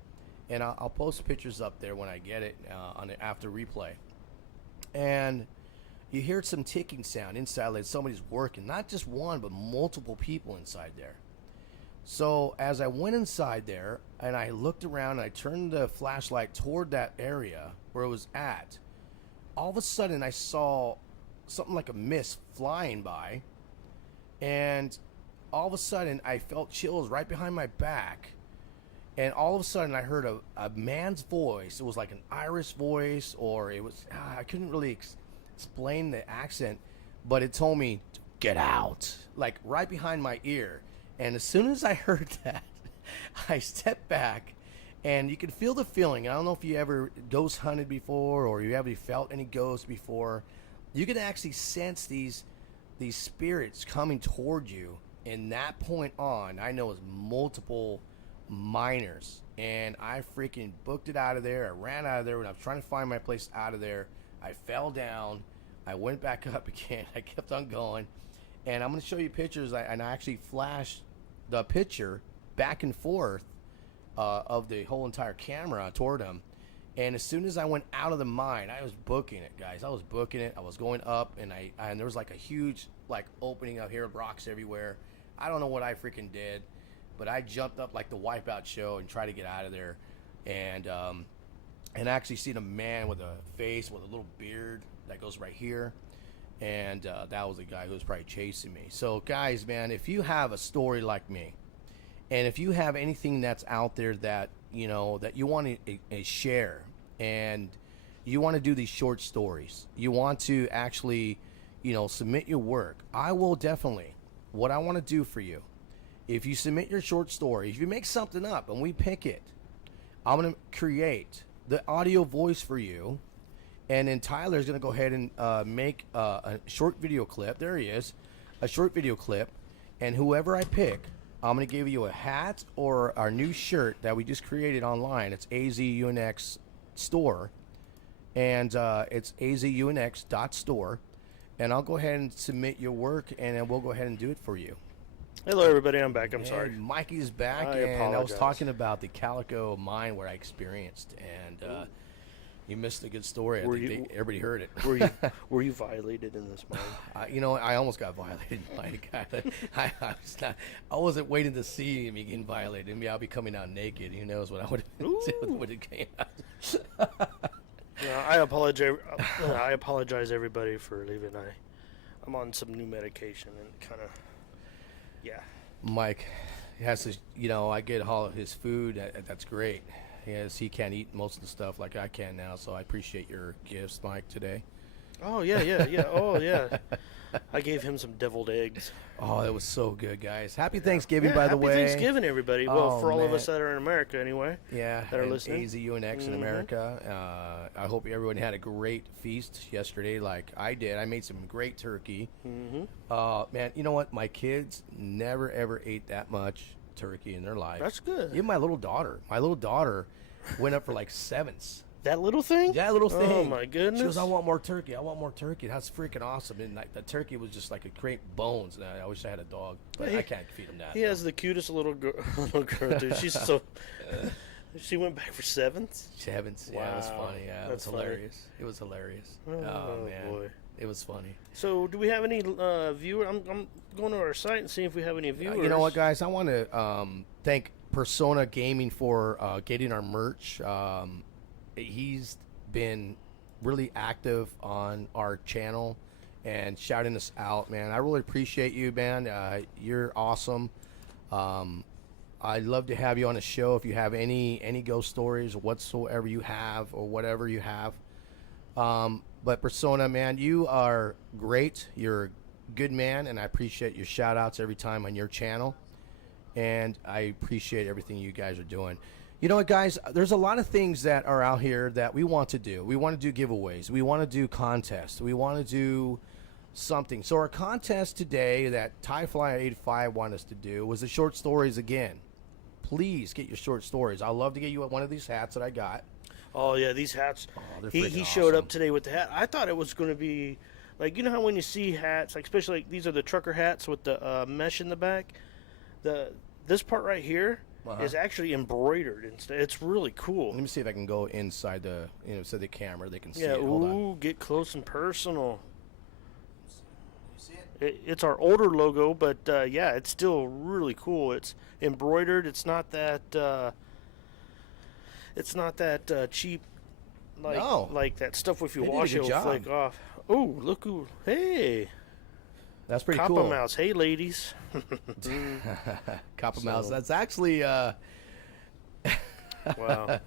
and I'll post pictures up there when I get it on the after replay. And you hear some ticking sound inside, like somebody's working, not just one, but multiple people inside there. So as I went inside there and I looked around and I turned the flashlight toward that area where it was at, all of a sudden I saw something like a mist flying by, and all of a sudden I felt chills right behind my back, and all of a sudden I heard a man's voice. It was like an Irish voice, or it was I couldn't really explain the accent, but it told me to get out, like right behind my ear. And as soon as I heard that, I stepped back, and you can feel the feeling. I don't know if you ever ghost hunted before, or you ever felt any ghosts before. You can actually sense these spirits coming toward you. And that point on, I know it's multiple miners, and I freaking booked it out of there. I ran out of there when I was trying to find my place out of there. I fell down. I went back up again. I kept on going, and I'm going to show you pictures. And I actually flashed the picture back and forth of the whole entire camera toward him. And as soon as I went out of the mine, I was booking it, guys. I was booking it. I was going up, and there was like a huge like opening up here, rocks everywhere. I don't know what I freaking did, but I jumped up like the Wipeout show and tried to get out of there, and actually seen a man with a face with a little beard that goes right here, and that was the guy who was probably chasing me. So, guys, man, if you have a story like me, and if you have anything that's out there that that you want to share, and you want to do these short stories, you want to actually, submit your work, I will definitely. What I want to do for you, if you submit your short story, if you make something up and we pick it, I'm going to create the audio voice for you, and then Tyler's going to go ahead and make a short video clip. There he is, a short video clip, and whoever I pick, I'm going to give you a hat or our new shirt that we just created online. It's AZ-Unx store, and it's AZ-Unx.store, and I'll go ahead and submit your work, and then we'll go ahead and do it for you. Hello, everybody. I'm back. I'm sorry. Mikey's back, I and apologize. I was talking about the Calico mine where I experienced, and you missed a good story. Everybody heard it. Were you violated in this mine? I almost got violated by the guy. I wasn't waiting to see him getting violated. Maybe I'll be coming out naked. Who knows what I would have when it came out. I apologize, everybody, for leaving. I'm on some new medication, and kind of, yeah. Mike has to, I get all of his food. That's great. Yes, he can't eat most of the stuff like I can now, so I appreciate your gifts, Mike, today. Oh, yeah. Oh, yeah. I gave him some deviled eggs. Oh, that was so good, guys. Happy Thanksgiving, by the way. Happy Thanksgiving, everybody. Well, for all of us that are in America, anyway. Yeah, that are listening. AZ-Unx in America. I hope everyone had a great feast yesterday, like I did. I made some great turkey. Man, you know what? My kids never, ever ate that much turkey in their life. That's good. Even my little daughter went up for like sevens. That little thing? That little thing. Oh, my goodness. She goes, I want more turkey. That's freaking awesome. And the turkey was just like a great bones. And I wish I had a dog, but I can't feed him that. He has the cutest little girl, dude. She's so... She went back for sevens? Sevens. Wow. Yeah, it was funny. Yeah, That's it was hilarious. It was hilarious. Oh, man. Boy. It was funny. So, do we have any viewers? I'm going to our site and see if we have any viewers. You know what, guys? I want to thank Persona Gaming for getting our merch. been really active on our channel and shouting us out, man. I really appreciate you, man. You're awesome. I'd love to have you on the show if you have any ghost stories whatsoever you have or whatever you have. But Persona, man, you are great. You're a good man, and I appreciate your shout outs every time on your channel. And I appreciate everything you guys are doing. You know what, guys? There's a lot of things that are out here that we want to do. We want to do giveaways. We want to do contests. We want to do something. So our contest today that TieFly85 wanted us to do was the short stories again. Please get your short stories. I'd love to get you one of these hats that I got. Oh yeah, these hats. Oh, he showed up today with the hat. I thought it was going to be like, you know how when you see hats, like especially like these are the trucker hats with the mesh in the back. This part right here is actually embroidered instead. It's really cool. Let me see if I can go inside the so the camera they can see yeah, it. Hold ooh, on. get close and personal. You see it? It's our older logo, but yeah, it's still really cool. It's embroidered. It's not that. It's not that cheap, like that stuff if you They did a wash it good will job. flake off. Oh, look who! Hey, That's pretty Copper cool. Mouse. Hey, ladies. Copper So- Mouse. That's actually Wow.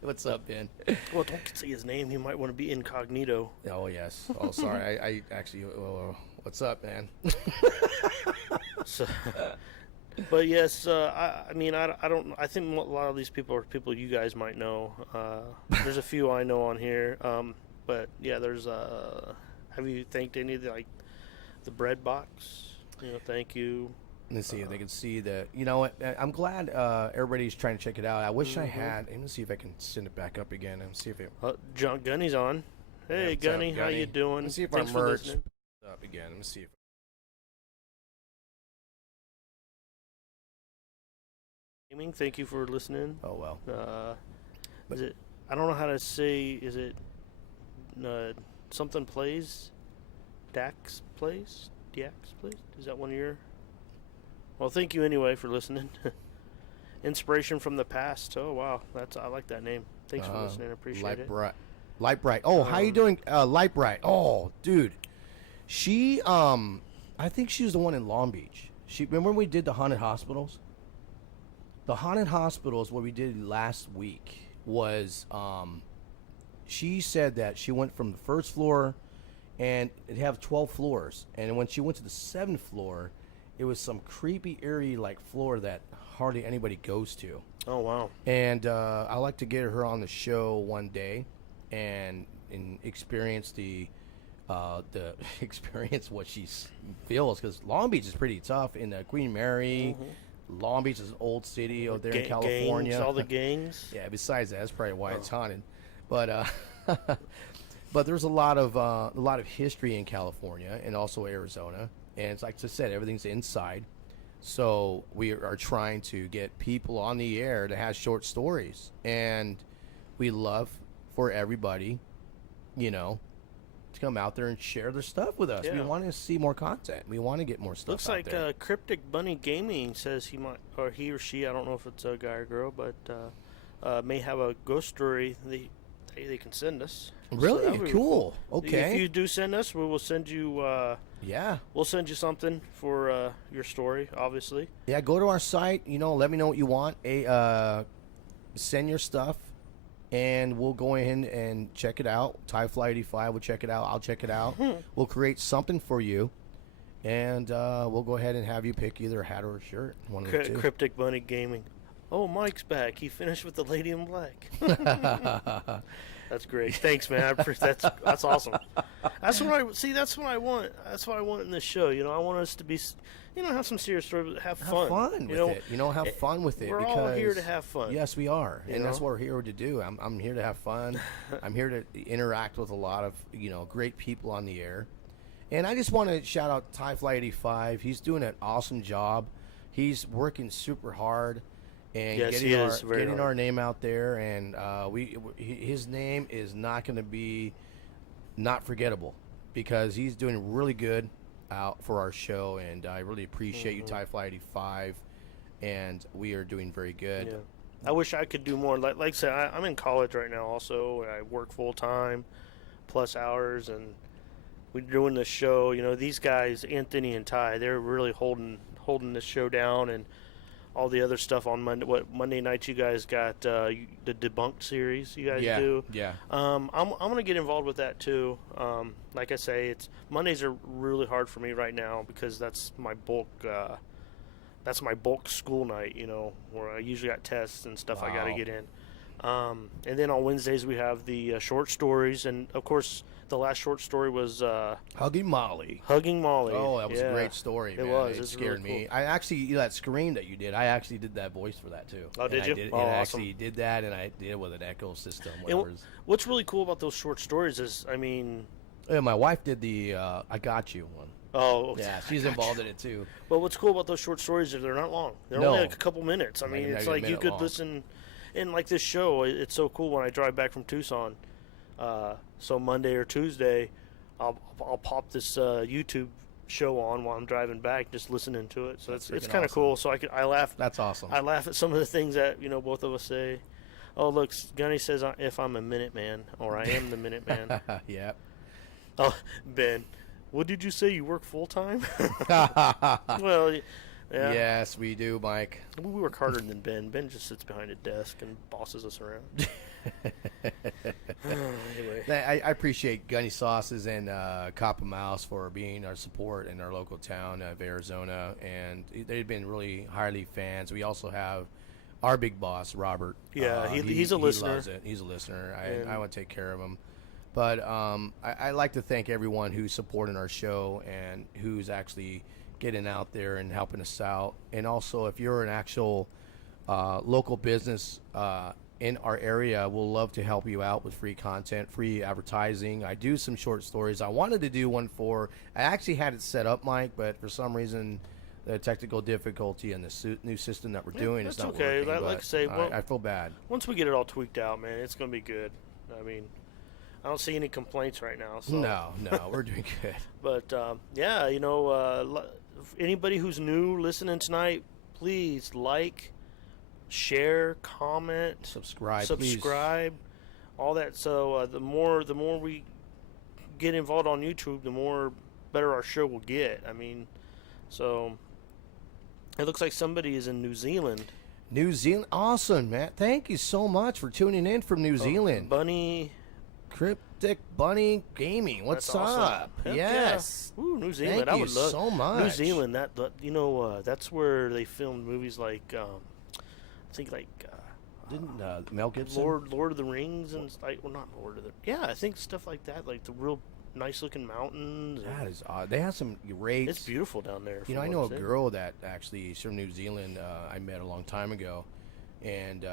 what's up, Ben? Well, don't say his name. He might want to be incognito. Oh yes. Oh sorry. I actually. What's up, man? So, but yes, I mean, I don't. I think a lot of these people are people you guys might know. There's a few I know on here. But yeah, there's. Have you thanked any of the bread box? You know, thank you. Let's see if they can see the. You know what? I'm glad everybody's trying to check it out. I wish I had. Let me see if I can send it back up again and see if it. John Gunny's on. Hey, what's up, Gunny, how Gunny? you doing? Let me see if Thanks our for merch listening. up again. Let me see if. Gaming, thank you for listening. Oh well. Is it? I don't know how to say. Is it? Something plays. Dax plays. Dax plays. Is that one of your? Well, thank you anyway for listening. Inspiration from the past. Oh wow, I like that name. Thanks for listening. I appreciate it. Light bright. Oh, how you doing? Light bright. Oh, dude. She I think she was the one in Long Beach. Remember when we did the haunted hospitals? The haunted hospitals, what we did last week was she said that she went from the first floor and it have 12 floors, and when she went to the 7th floor, it was some creepy, eerie like floor that hardly anybody goes to. Oh wow. And I like to get her on the show one day and experience the experience what she feels, because Long Beach is pretty tough. In the Queen Mary, Long Beach is an old city out there in California. Gangs, all the gangs. Yeah. Besides that, that's probably why it's haunted. But but there's a lot of history in California and also Arizona, and it's like I said, everything's inside. So we are trying to get people on the air to have short stories, and we love for everybody, to come out there and share their stuff with us. Yeah. We want to see more content. We want to get more stuff. Looks out like there. Cryptic Bunny Gaming says he might, or he or she, I don't know if it's a guy or girl, but may have a ghost story they can send us. Really? So that would be Cool. Okay. If you do send us, we will send you. Yeah. We'll send you something for your story, obviously. Yeah, go to our site, let me know what you want. Send your stuff, and we'll go in and check it out. TieFly85 will check it out. I'll check it out. We'll create something for you, and we'll go ahead and have you pick either a hat or a shirt. One of the two. Cryptic Bunny Gaming. Oh, Mike's back. He finished with the Lady in Black. That's great. Thanks, man. That's awesome. That's what I want. That's what I want in this show. I want us to be, have some serious stories, but have fun. Have fun with it. Have fun with it. We're because, all here to have fun. Yes, we are, and that's know? what we're here to do. I'm here to have fun. I'm here to interact with a lot of great people on the air, and I just want to shout out TieFly85. He's doing an awesome job. He's working super hard. And yes, getting our name out there, and his name is not going to be not forgettable, because he's doing really good out for our show, and I really appreciate you, TieFly85, and we are doing very good. I wish I could do more. Like I said, I'm in college right now. Also, I work full time, plus hours, and we're doing this show. You know, these guys, Anthony and Ty, they're really holding this show down, and all the other stuff on Monday nights. You guys got the Debunked series. You guys do. Yeah. I'm gonna get involved with that too. Like I say, it's Mondays are really hard for me right now because that's my bulk. That's my bulk school night, you know, where I usually got tests and stuff I got to get in. And then on Wednesdays we have the short stories, and of course the last short story was Hugging Molly. Hugging Molly. Oh, that was a great story, man. It was. It It's scared really me. cool. I actually, that scream that you did, I actually did that voice for that too. Oh, did you? I Awesome. actually did that, and I did it with an echo system. And what's really cool about those short stories is, I mean, Yeah, my wife did the I Got You one. oh Yeah, she's involved in it too. Well, what's cool about those short stories is they're not long. They're No. only like a couple minutes. I mean, Maybe it's a like you minute could long. listen, and like this show, it's so cool when I drive back from Tucson. So Monday or Tuesday, I'll pop this YouTube show on while I'm driving back, just listening to it. So That's it's freaking kind of awesome. cool. So I laugh. That's awesome. I laugh at some of the things that both of us say. Oh, look, Gunny says if I'm a minute man, or I am the minute man. Yeah. Oh, Ben, what did you say? You work full time? Well, yeah. Yes, we do, Mike. We work harder than Ben. Ben just sits behind a desk and bosses us around. Anyway. I appreciate Gunny Sauces and Copper Mouse for being our support in our local town of Arizona, and they've been really highly fans. We also have our big boss, Robert. Yeah, he's a listener. He loves it. He's a listener. I want to take care of him. But I like to thank everyone who's supporting our show and who's actually getting out there and helping us out. And also, if you're an actual local business in our area, we'll love to help you out with free content, free advertising. I do some short stories. I wanted to do one I actually had it set up, Mike, but for some reason, the technical difficulty and the new system that we're doing is not okay. working. Like I say, I feel bad. Once we get it all tweaked out, man, it's going to be good. I mean, I don't see any complaints right now. So. No, we're doing good. But, yeah, anybody who's new listening tonight, please like, share, comment, Subscribe, all that. So the more we get involved on YouTube, the more better our show will get. I mean, so it looks like somebody is in New Zealand. New Zealand, awesome, man. Thank you so much for tuning in from New Zealand. Bunny. Cryptic Bunny Gaming. What's That's awesome. up? Heck Yes. Yeah. Ooh, New Zealand. Thank I you would love so much. New Zealand. That's where they filmed movies like I think like Didn't Mel Gibson? Lord of the Rings and not Lord of the. Yeah, I think stuff like that, like the real nice looking mountains. That is odd. They have some great. It's beautiful down there. I know a girl that actually is from New Zealand. I met a long time ago, and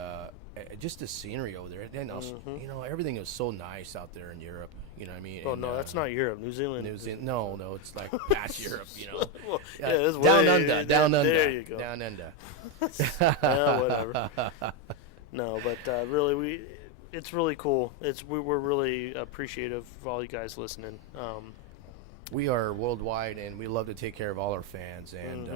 just the scenery over there. Then also, everything is so nice out there in Europe. You know what I mean? Oh and, no, that's not Europe. New Zealand. No, it's like past Europe. Well, it's down under. There you go. Down under. Yeah, whatever. No, but really, it's really cool. We're really appreciative of all you guys listening. We are worldwide, and we love to take care of all our fans. And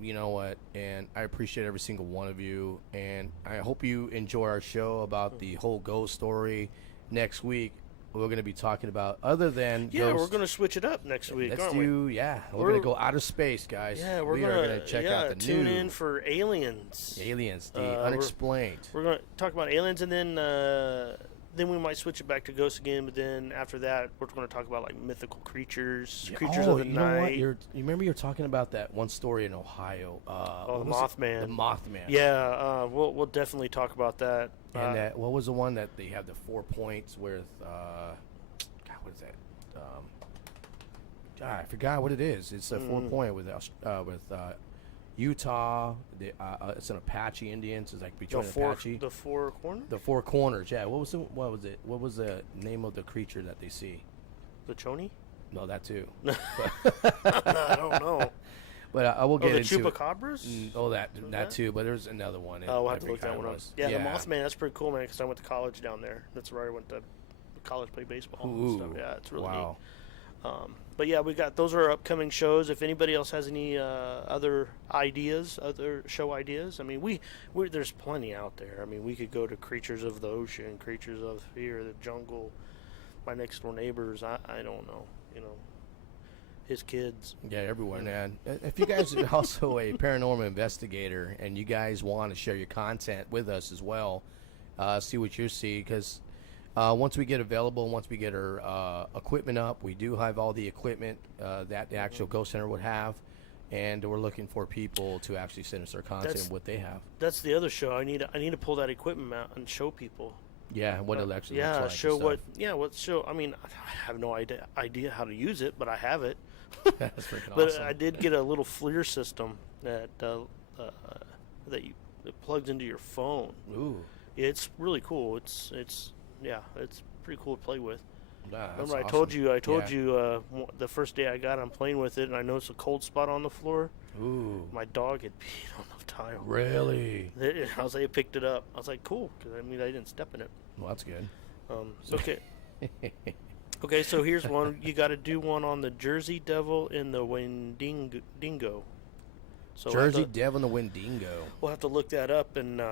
you know what? And I appreciate every single one of you. And I hope you enjoy our show about the whole ghost story next week. We're going to be talking about other than we're ghosts. going to switch it up next week, aren't we? We're going to go outer space, guys. Yeah, we are going to check out the tune new in for aliens. the unexplained. We're going to talk about aliens, and then we might switch it back to ghosts again. But then after that, we're going to talk about like mythical creatures of the you know what? night. You remember you were talking about that one story in Ohio? The Mothman. The Mothman. Yeah, we'll definitely talk about that. And what was the one that they had the 4 points with? God, what is that? I forgot what it is. It's a 4 point with Utah. It's an Apache Indians. It's like between Apache. The four corners. The four corners. Yeah. What was the name of the creature that they see? The Choni? No, that too. I don't know. But I will get the into chupacabras. That too. But there's another one. We'll have to look that one up. Yeah, yeah, the Mothman. That's pretty cool, man. Because I went to college down there. That's where I went to college, play baseball and stuff. Yeah, it's really neat. But yeah, we got those are our upcoming shows. If anybody else has any other ideas, other show ideas, I mean, we there's plenty out there. I mean, we could go to Creatures of the Ocean, Creatures of Here, the Jungle, my next door neighbors. I don't know, his kids. Yeah, everywhere, man. If you guys are also a paranormal investigator and you guys want to share your content with us as well, see what you see, because once we get available, once we get our equipment up, we do have all the equipment that the actual Ghost Center would have, and we're looking for people to actually send us their content and what they have. That's the other show. I need to pull that equipment out and show people. Yeah, what it actually yeah, looks like. show what. Yeah, what show. I mean, I have no idea how to use it, but I have it. That's freaking but awesome. I did get a little FLIR system that plugs into your phone. Ooh. It's really cool. It's pretty cool to play with. Nah, Remember, awesome. I told you the first day I got, I'm playing with it, and I noticed a cold spot on the floor. Ooh. My dog had peed on the tile. Really? I was like, it picked it up. I was like, cool, because I didn't step in it. Well, that's good. Okay. Okay, so here's one. You got to do one on the Jersey Devil and the Wendigo. So Jersey Devil and the Wendigo. We'll have to look that up and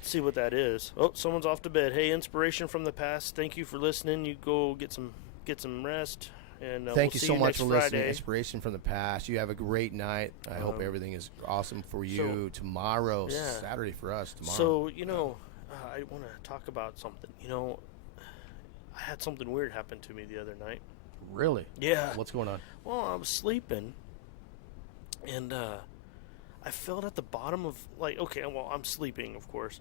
see what that is. Oh, someone's off to bed. Hey, inspiration from the past. Thank you for listening. You go get some rest. And thank we'll you see so much next for Friday. listening. Inspiration from the past. You have a great night. I hope everything is awesome for you tomorrow. Yeah. Saturday for us tomorrow. So I want to talk about something. I had something weird happen to me the other night. Really? Yeah. What's going on? Well, I was sleeping, and I felt at the bottom of I'm sleeping, of course,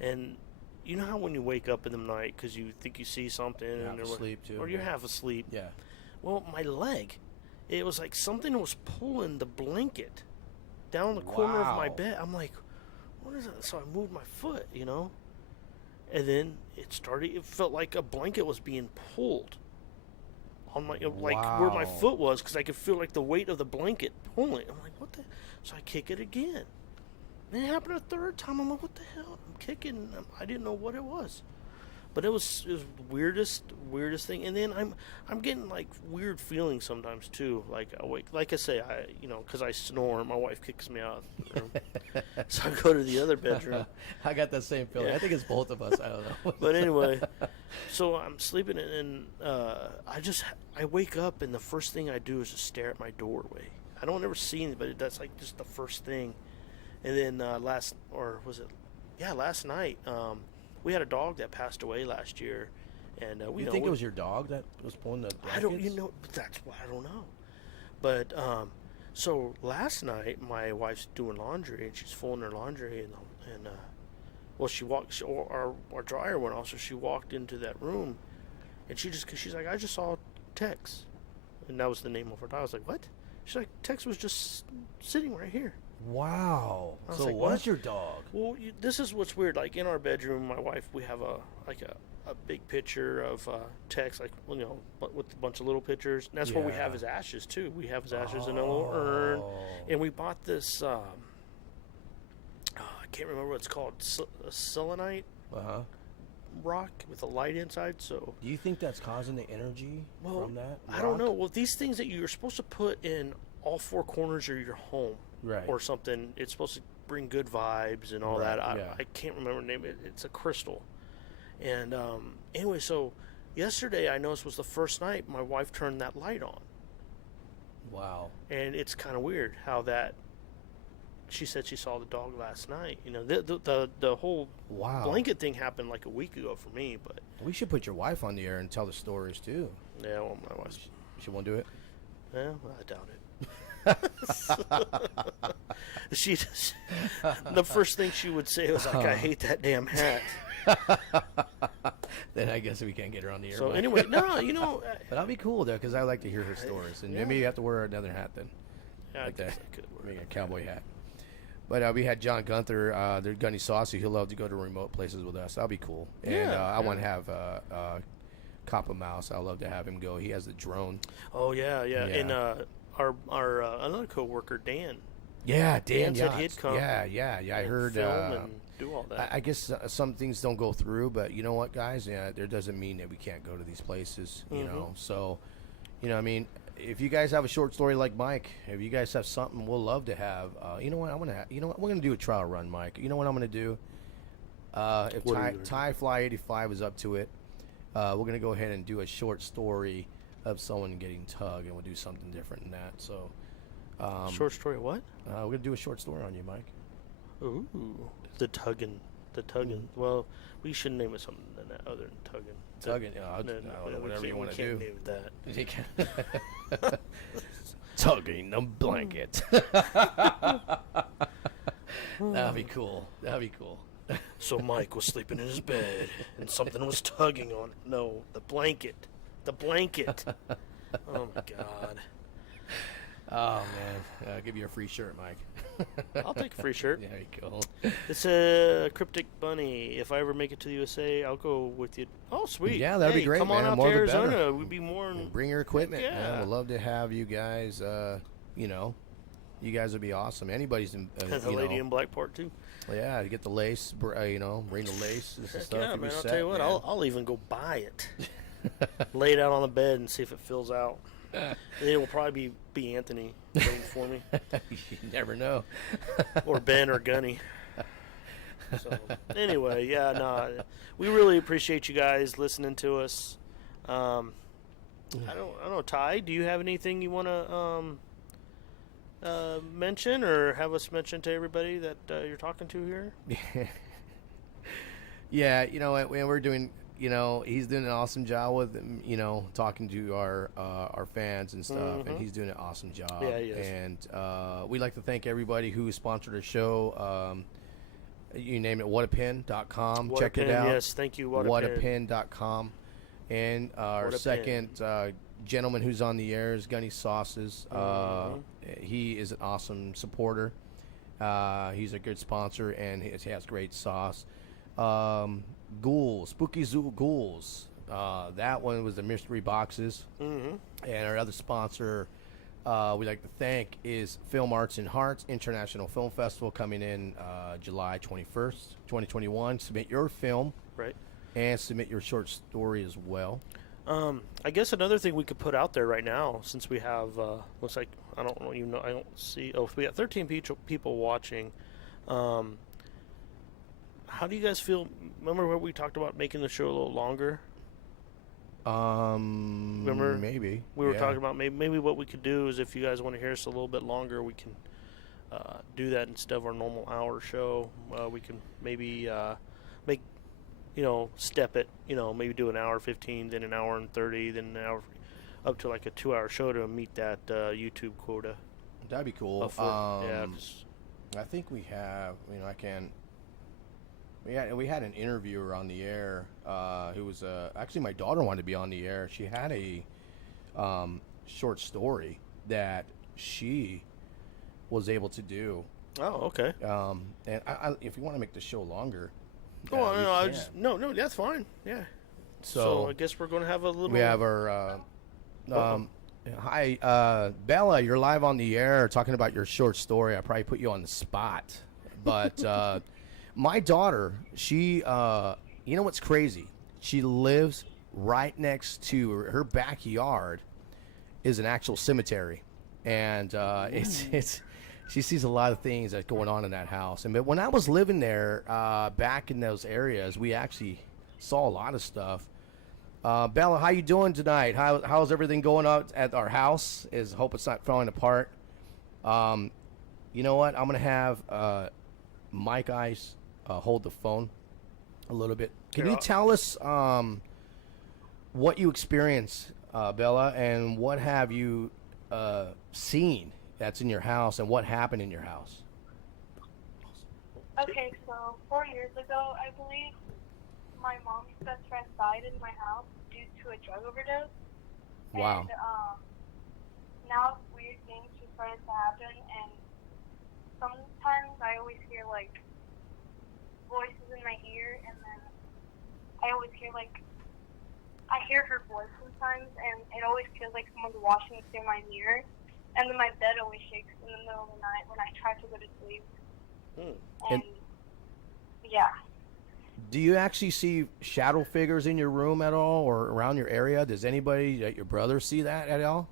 and you know how when you wake up in the night because you think you see something, You're half asleep too. or you're half asleep. Yeah. Well, my leg, it was like something was pulling the blanket down the corner of my bed. I'm like, what is that? So I moved my foot, and then it felt like a blanket was being pulled on my, where my foot was, because I could feel like the weight of the blanket pulling. I'm like, what the? So I kick it again. And it happened a third time. I'm like, what the hell? I'm kicking. I didn't know what it was. But it was the weirdest thing. And then I'm getting like weird feelings sometimes too. Like I wake, like I say, because I snore, my wife kicks me out of the room. So I go to the other bedroom. I got that same feeling. Yeah. I think it's both of us. I don't know. But anyway, so I'm sleeping, and I wake up, and the first thing I do is just stare at my doorway. I don't ever see anybody. That's like just the first thing. And then last night, we had a dog that passed away last year, and you think it was your dog that was pulling the blankets? I don't, that's why I don't know. But so last night, my wife's doing laundry, and she's folding her laundry, and our dryer went off, so she walked into that room, and she's like, I just saw Tex, and that was the name of her dog. I was like, what? She's like, Tex was just sitting right here. Wow. So like, what's your dog? Well, this is what's weird. Like in our bedroom, my wife, we have a big picture of Tex, with a bunch of little pictures. And that's where we have his ashes too. We have his ashes in a little urn, and we bought this. I can't remember what it's called. Selenite rock with a light inside. So do you think that's causing the energy from that rock? I don't know. Well, these things that you're supposed to put in all four corners of your home. Right. Or something. It's supposed to bring good vibes and all that. I can't remember the name. It's a crystal. And anyway, so yesterday I noticed was the first night my wife turned that light on. Wow. And it's kind of weird how that. She said she saw the dog last night. The whole blanket thing happened like a week ago for me. But we should put your wife on the air and tell the stories too. Yeah, well, my wife. She won't do it. Yeah, I doubt it. The first thing she would say was like, I hate that damn hat. Then I guess we can't get her on the air. So anyway, no, but that'll be cool though, because I like to hear her stories, and maybe you have to wear another hat then. Yeah, like I guess that. I could wear Maybe a cowboy hat. But we had John Gunther, the Gunny Saucy. He'll love to go to remote places with us. That'll be cool. And I want to have Coppa Mouse. I love to have him go. He has the drone. Oh yeah. And our another coworker Dan. Yeah, Dan said he'd come. Yeah. I heard. Film and do all that. I guess some things don't go through, but you know what, guys? Yeah, there doesn't mean that we can't go to these places. You know, so I mean, if you guys have a short story like Mike, if you guys have something, we'll love to have. You know what? We're gonna do a trial run, Mike. You know what I'm gonna do? If Ty Fly 85 is up to it, we're gonna go ahead and do a short story of someone getting tugged, and we'll do something different than that. So, short story, what? we're gonna do a short story on you, Mike. Ooh, the tugging. Well, we should name it something than that, other than tugging. Tugging, I don't know, whatever you want to do. We can't name that. Tugging the blanket. That'd be cool. So Mike was sleeping in his bed, and something was tugging on. No, the blanket. Oh my God. Oh man, I'll give you a free shirt, Mike. I'll take a free shirt. There you go. It's a cryptic bunny. If I ever make it to the USA, I'll go with you. Oh, sweet. Yeah, that'd be great, Come on man. out More to the better. Arizona. We'd be more. Bring your equipment. Yeah. Man. We'd love to have you guys. You guys would be awesome. Anybody's in. The lady in Blackport too. Yeah, to get the lace. Bring the lace and stuff. Yeah, man. I'll set, tell you what. man. I'll even go buy it. Lay it out on the bed and see if it fills out. It will probably be Anthony waiting for me. You never know. Or Ben or Gunny. So anyway, we really appreciate you guys listening to us. I don't know, Ty, do you have anything you want to mention or have us mention to everybody that you're talking to here? Yeah, you know what, we're doing. He's doing an awesome job with, talking to our fans and stuff, and he's doing an awesome job. Yeah, he is. And we'd like to thank everybody who sponsored the show. You name it, whatapin.com. Check it out. Yes, thank you, whatapin.com. And our What a second gentleman who's on the air is Gunny Sauces. He is an awesome supporter. He's a good sponsor, and he has great sauce. Ghouls, Spooky Zoo Ghouls. That one was the mystery boxes. And our other sponsor we'd like to thank is Film Arts and Hearts International Film Festival coming in July 21st, 2021. Submit your film. Right. And submit your short story as well. I guess another thing we could put out there right now, since we have, looks like, I don't see, we got 13 people watching. How do you guys feel? Remember what we talked about making the show a little longer? Remember? Maybe. We were talking about maybe what we could do is if you guys want to hear us a little bit longer, we can do that instead of our normal hour show. We can maybe make, step it, maybe do an hour 15, then an hour and 30, then an hour up to like a 2-hour show to meet that YouTube quota. That'd be cool. I think we have, we had an interviewer on the air who was actually my daughter wanted to be on the air. She had a short story that she was able to do. Oh, okay. And if you want to make the show longer, no, that's fine. Yeah. So I guess we're going to have a little. We have our. Hi, Bella. You're live on the air talking about your short story. I probably put you on the spot, but my daughter, she, you know what's crazy? She lives right next to her backyard is an actual cemetery, and it's she sees a lot of things that's going on in that house. But when I was living there back in those areas, we actually saw a lot of stuff. Bella, how you doing tonight? How's everything going on at our house? Hope it's not falling apart. You know what? I'm gonna have Mike Ice hold the phone a little bit. Can you tell us what you experienced, Bella, and what have you seen that's in your house, and what happened in your house? Okay, so 4 years ago, I believe, my mom's best friend died in my house due to a drug overdose. Wow. And now weird things just started to happen, and sometimes I always hear, voices in my ear, and then I always hear, I hear her voice sometimes, and it always feels like someone's watching through my mirror, and then my bed always shakes in the middle of the night when I try to go to sleep. And Yeah. Do you actually see shadow figures in your room at all or around your area? Does anybody, your brother, see that at all?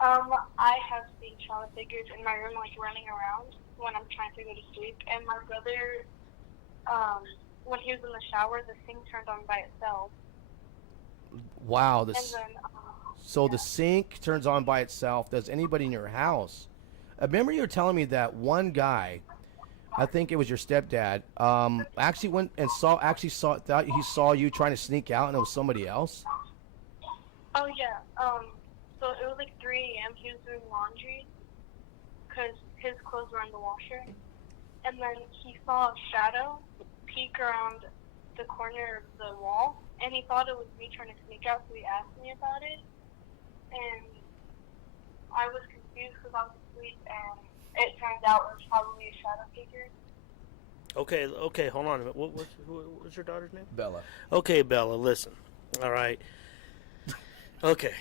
I have seen shadow figures in my room, like running around when I'm trying to go to sleep. And my brother, when he was in the shower, the sink turned on by itself. Wow. And then, So the sink turns on by itself. Does anybody in your house? I remember you were telling me that one guy, I think it was your stepdad, actually went and thought he saw you trying to sneak out and it was somebody else. oh yeah, so it was like 3 a.m. He was doing laundry because his clothes were in the washer. And then he saw a shadow peek around the corner of the wall, and he thought it was me trying to sneak out, so he asked me about it. And I was confused because I was asleep, and it turned out it was probably a shadow figure. Okay, hold on a minute. What's your daughter's name? Bella. Okay, Bella, listen. All right. Okay.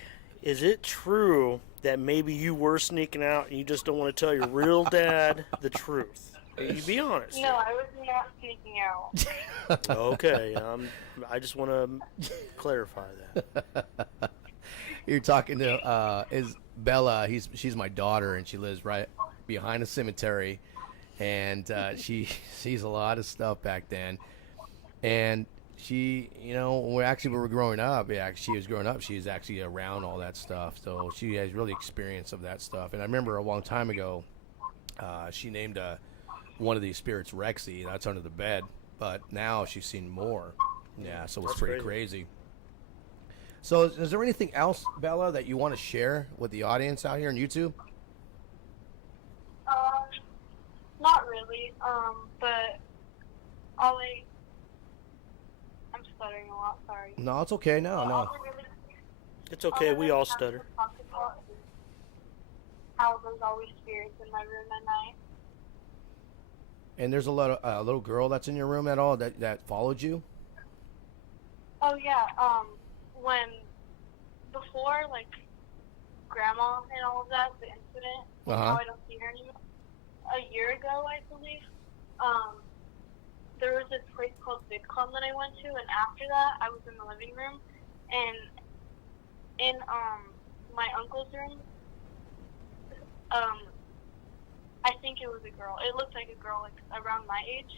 Is it true that maybe you were sneaking out and you just don't want to tell your real dad the truth? You be honest. No, I was not sneaking out. Okay, I just want to clarify that. You're talking to is Bella. She's my daughter, and she lives right behind a cemetery, and she sees a lot of stuff back then. And she, when we were growing up, she was growing up. She was actually around all that stuff, so she has really experience of that stuff. And I remember a long time ago, she named one of these spirits Rexy. That's under the bed, but now she's seen more. Yeah, so it's pretty crazy. So is there anything else, Bella, that you want to share with the audience out here on YouTube? Not really. But I'm stuttering a lot. Sorry. No, it's okay. No. It's okay. We all stutter. How there's always spirits in my room at night. And there's a little girl that's in your room at all that followed you? Oh yeah. Before Grandma and all of that, the incident, now I don't see her anymore. A year ago, I believe, there was this place called VidCon that I went to, and after that, I was in the living room, and in my uncle's room, I think it was a girl. It looked like a girl, around my age.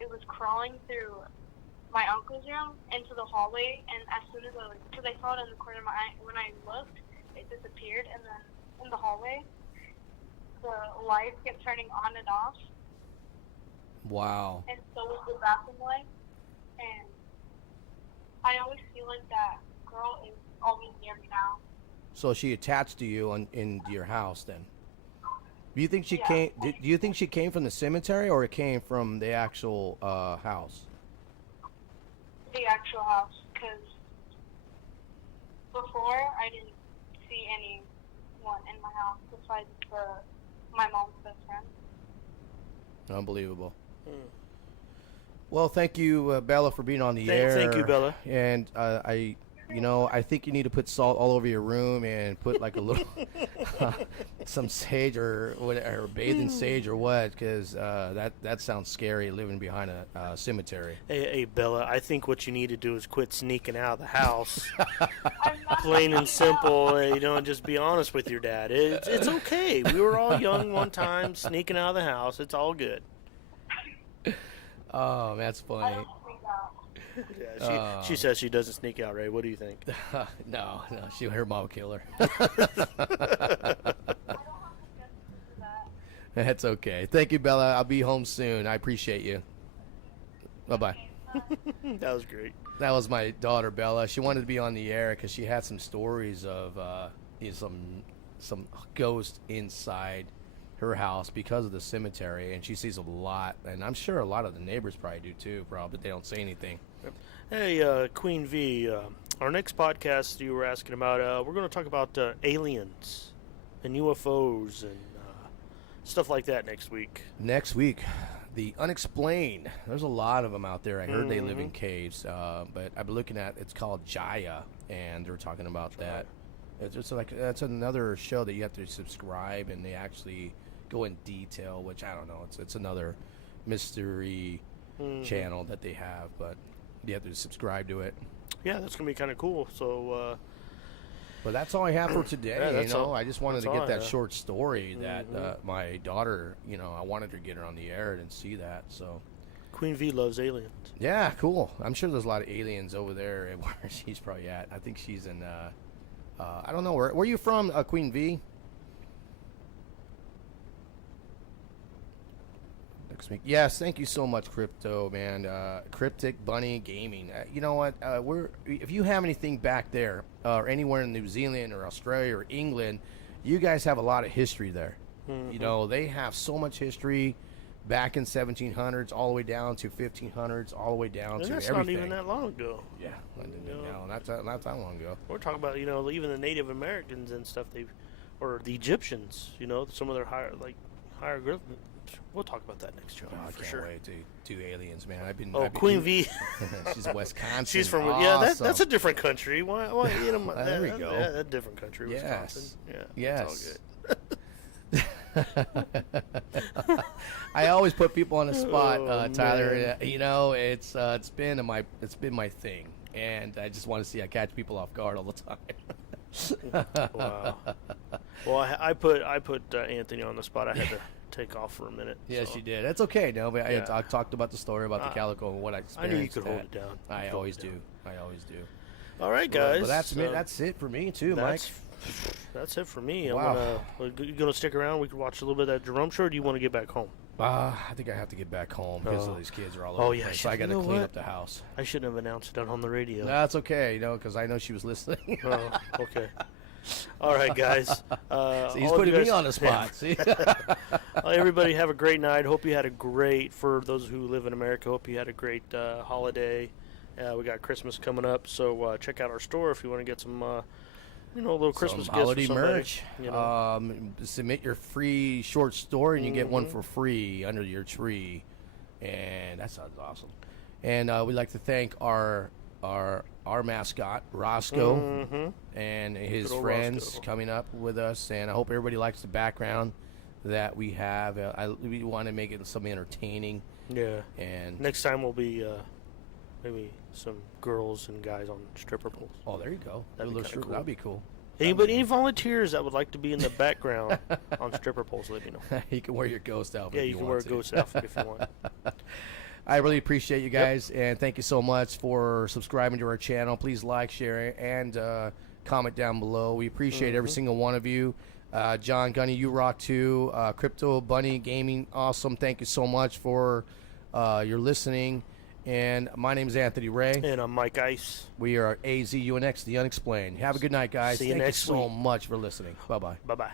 It was crawling through my uncle's room into the hallway, and as soon as because I saw it in the corner of my eye, when I looked, it disappeared, and then in the hallway, the lights kept turning on and off. Wow. And so was the bathroom light, and I always feel like that girl is always near me now. So she attached to you in your house then? Do you think she came? Do you think she came from the cemetery or it came from the actual house? The actual house, because before I didn't see anyone in my house besides my mom's best friend. Unbelievable. Well, thank you, Bella, for being on the air. Thank you, Bella. And I think you need to put salt all over your room and put a little some sage or whatever, bathing sage or what, because that sounds scary living behind a cemetery. Hey, Bella, I think what you need to do is quit sneaking out of the house. Plain and simple, and just be honest with your dad. It's okay. We were all young one time, sneaking out of the house. It's all good. Oh, that's funny. Yeah, she says she doesn't sneak out, Ray. What do you think? No, her mom will kill her. That's okay. Thank you, Bella. I'll be home soon. I appreciate you. Bye-bye. That was great. That was my daughter, Bella. She wanted to be on the air because she had some stories of some ghosts inside her house because of the cemetery, and she sees a lot, and I'm sure a lot of the neighbors probably do too, but they don't say anything. Hey, Queen V, our next podcast you were asking about, we're going to talk about aliens and UFOs and stuff like that next week. Next week, the unexplained. There's a lot of them out there. I heard they live in caves, but I've been looking at, it's called Jaya, and they're talking about that. It's just that's another show that you have to subscribe, and they actually go in detail, which I don't know. It's another mystery channel that they have, but you have to subscribe to it. Yeah, that's gonna be kind of cool. So, but that's all I have for today. Yeah, that's all- I just wanted to that's all get I that have. short story that my daughter, I wanted to get her on the air and see that. So Queen V loves aliens. yeah, cool. I'm sure there's a lot of aliens over there where she's probably at. I think she's in. I don't know where are you from, Queen V? Next week. Yes, thank you so much, Crypto man. Cryptic Bunny Gaming. You know what? If you have anything back there, or anywhere in New Zealand or Australia or England, you guys have a lot of history there. They have so much history back in 1700s, all the way down to 1500s, all the way down And to that's everything. not even that long ago. Yeah, no, not that long ago. We're talking about even the Native Americans and stuff. Or the Egyptians. Some of their hieroglyphs. We'll talk about that next show Oh, I for can't sure. wait to do aliens, man. I've been. Queen V. She's Wisconsin. She's from awesome. that's a different country. Why There we go. Yeah, a different country. Wisconsin. Yes. Yeah. Yes. It's all good. I always put people on the spot, Oh, Tyler. man. It's been my thing, and I just want to see I catch people off guard all the time. Wow. Well, I put Anthony on the spot. I had to take off for a minute. Yes, so. you did. That's okay. No, but Yeah. I talked about the story about the calico and what I I experienced. knew you could hold that. it down. I You could always hold do. it I always do. down. All right, guys. But that's it for me too, Mike. That's it for me. Wow. You gonna stick around? We can watch a little bit of that Jerome show. Or do you want to get back home? I think I have to get back home because Oh. these kids are all Oh, over yeah, the place. So I got to you know clean what? up the house. I shouldn't have announced it on the radio. That's okay, because I know she was listening. Oh, okay. All right, guys. So he's all of putting you me guys- on the spot. See? Everybody have a great night. Hope you had a great, for those who live in America, hope you had a great holiday. We got Christmas coming up, so check out our store if you want to get some, a little Christmas Some gifts holiday for somebody. merch. You know. Submit your free short story, and you get one for free under your tree, and that sounds awesome. And we'd like to thank our mascot Roscoe and his Good old friends Roscoe. coming up with us, and I hope everybody likes the background that we have. We want to make it some entertaining. Yeah. And Next time will be maybe some girls and guys on stripper poles. oh, there you go. That'd be kinda cool. That'd be cool. Any volunteers that would like to be in the background on stripper poles, let me know. You can wear your ghost outfit. Yeah, if you can want wear a to. ghost outfit if you want. I really appreciate you guys, and thank you so much for subscribing to our channel. Please like, share, and comment down below. We appreciate every single one of you. John Gunny, you rock too. Crypto Bunny Gaming, awesome. Thank you so much for your listening. And my name is Anthony Ray. And I'm Mike Ice. We are AZ-Unx, The Unexplained. Have a good night, guys. See you Thank next you so week. much for listening. Bye-bye. Bye-bye.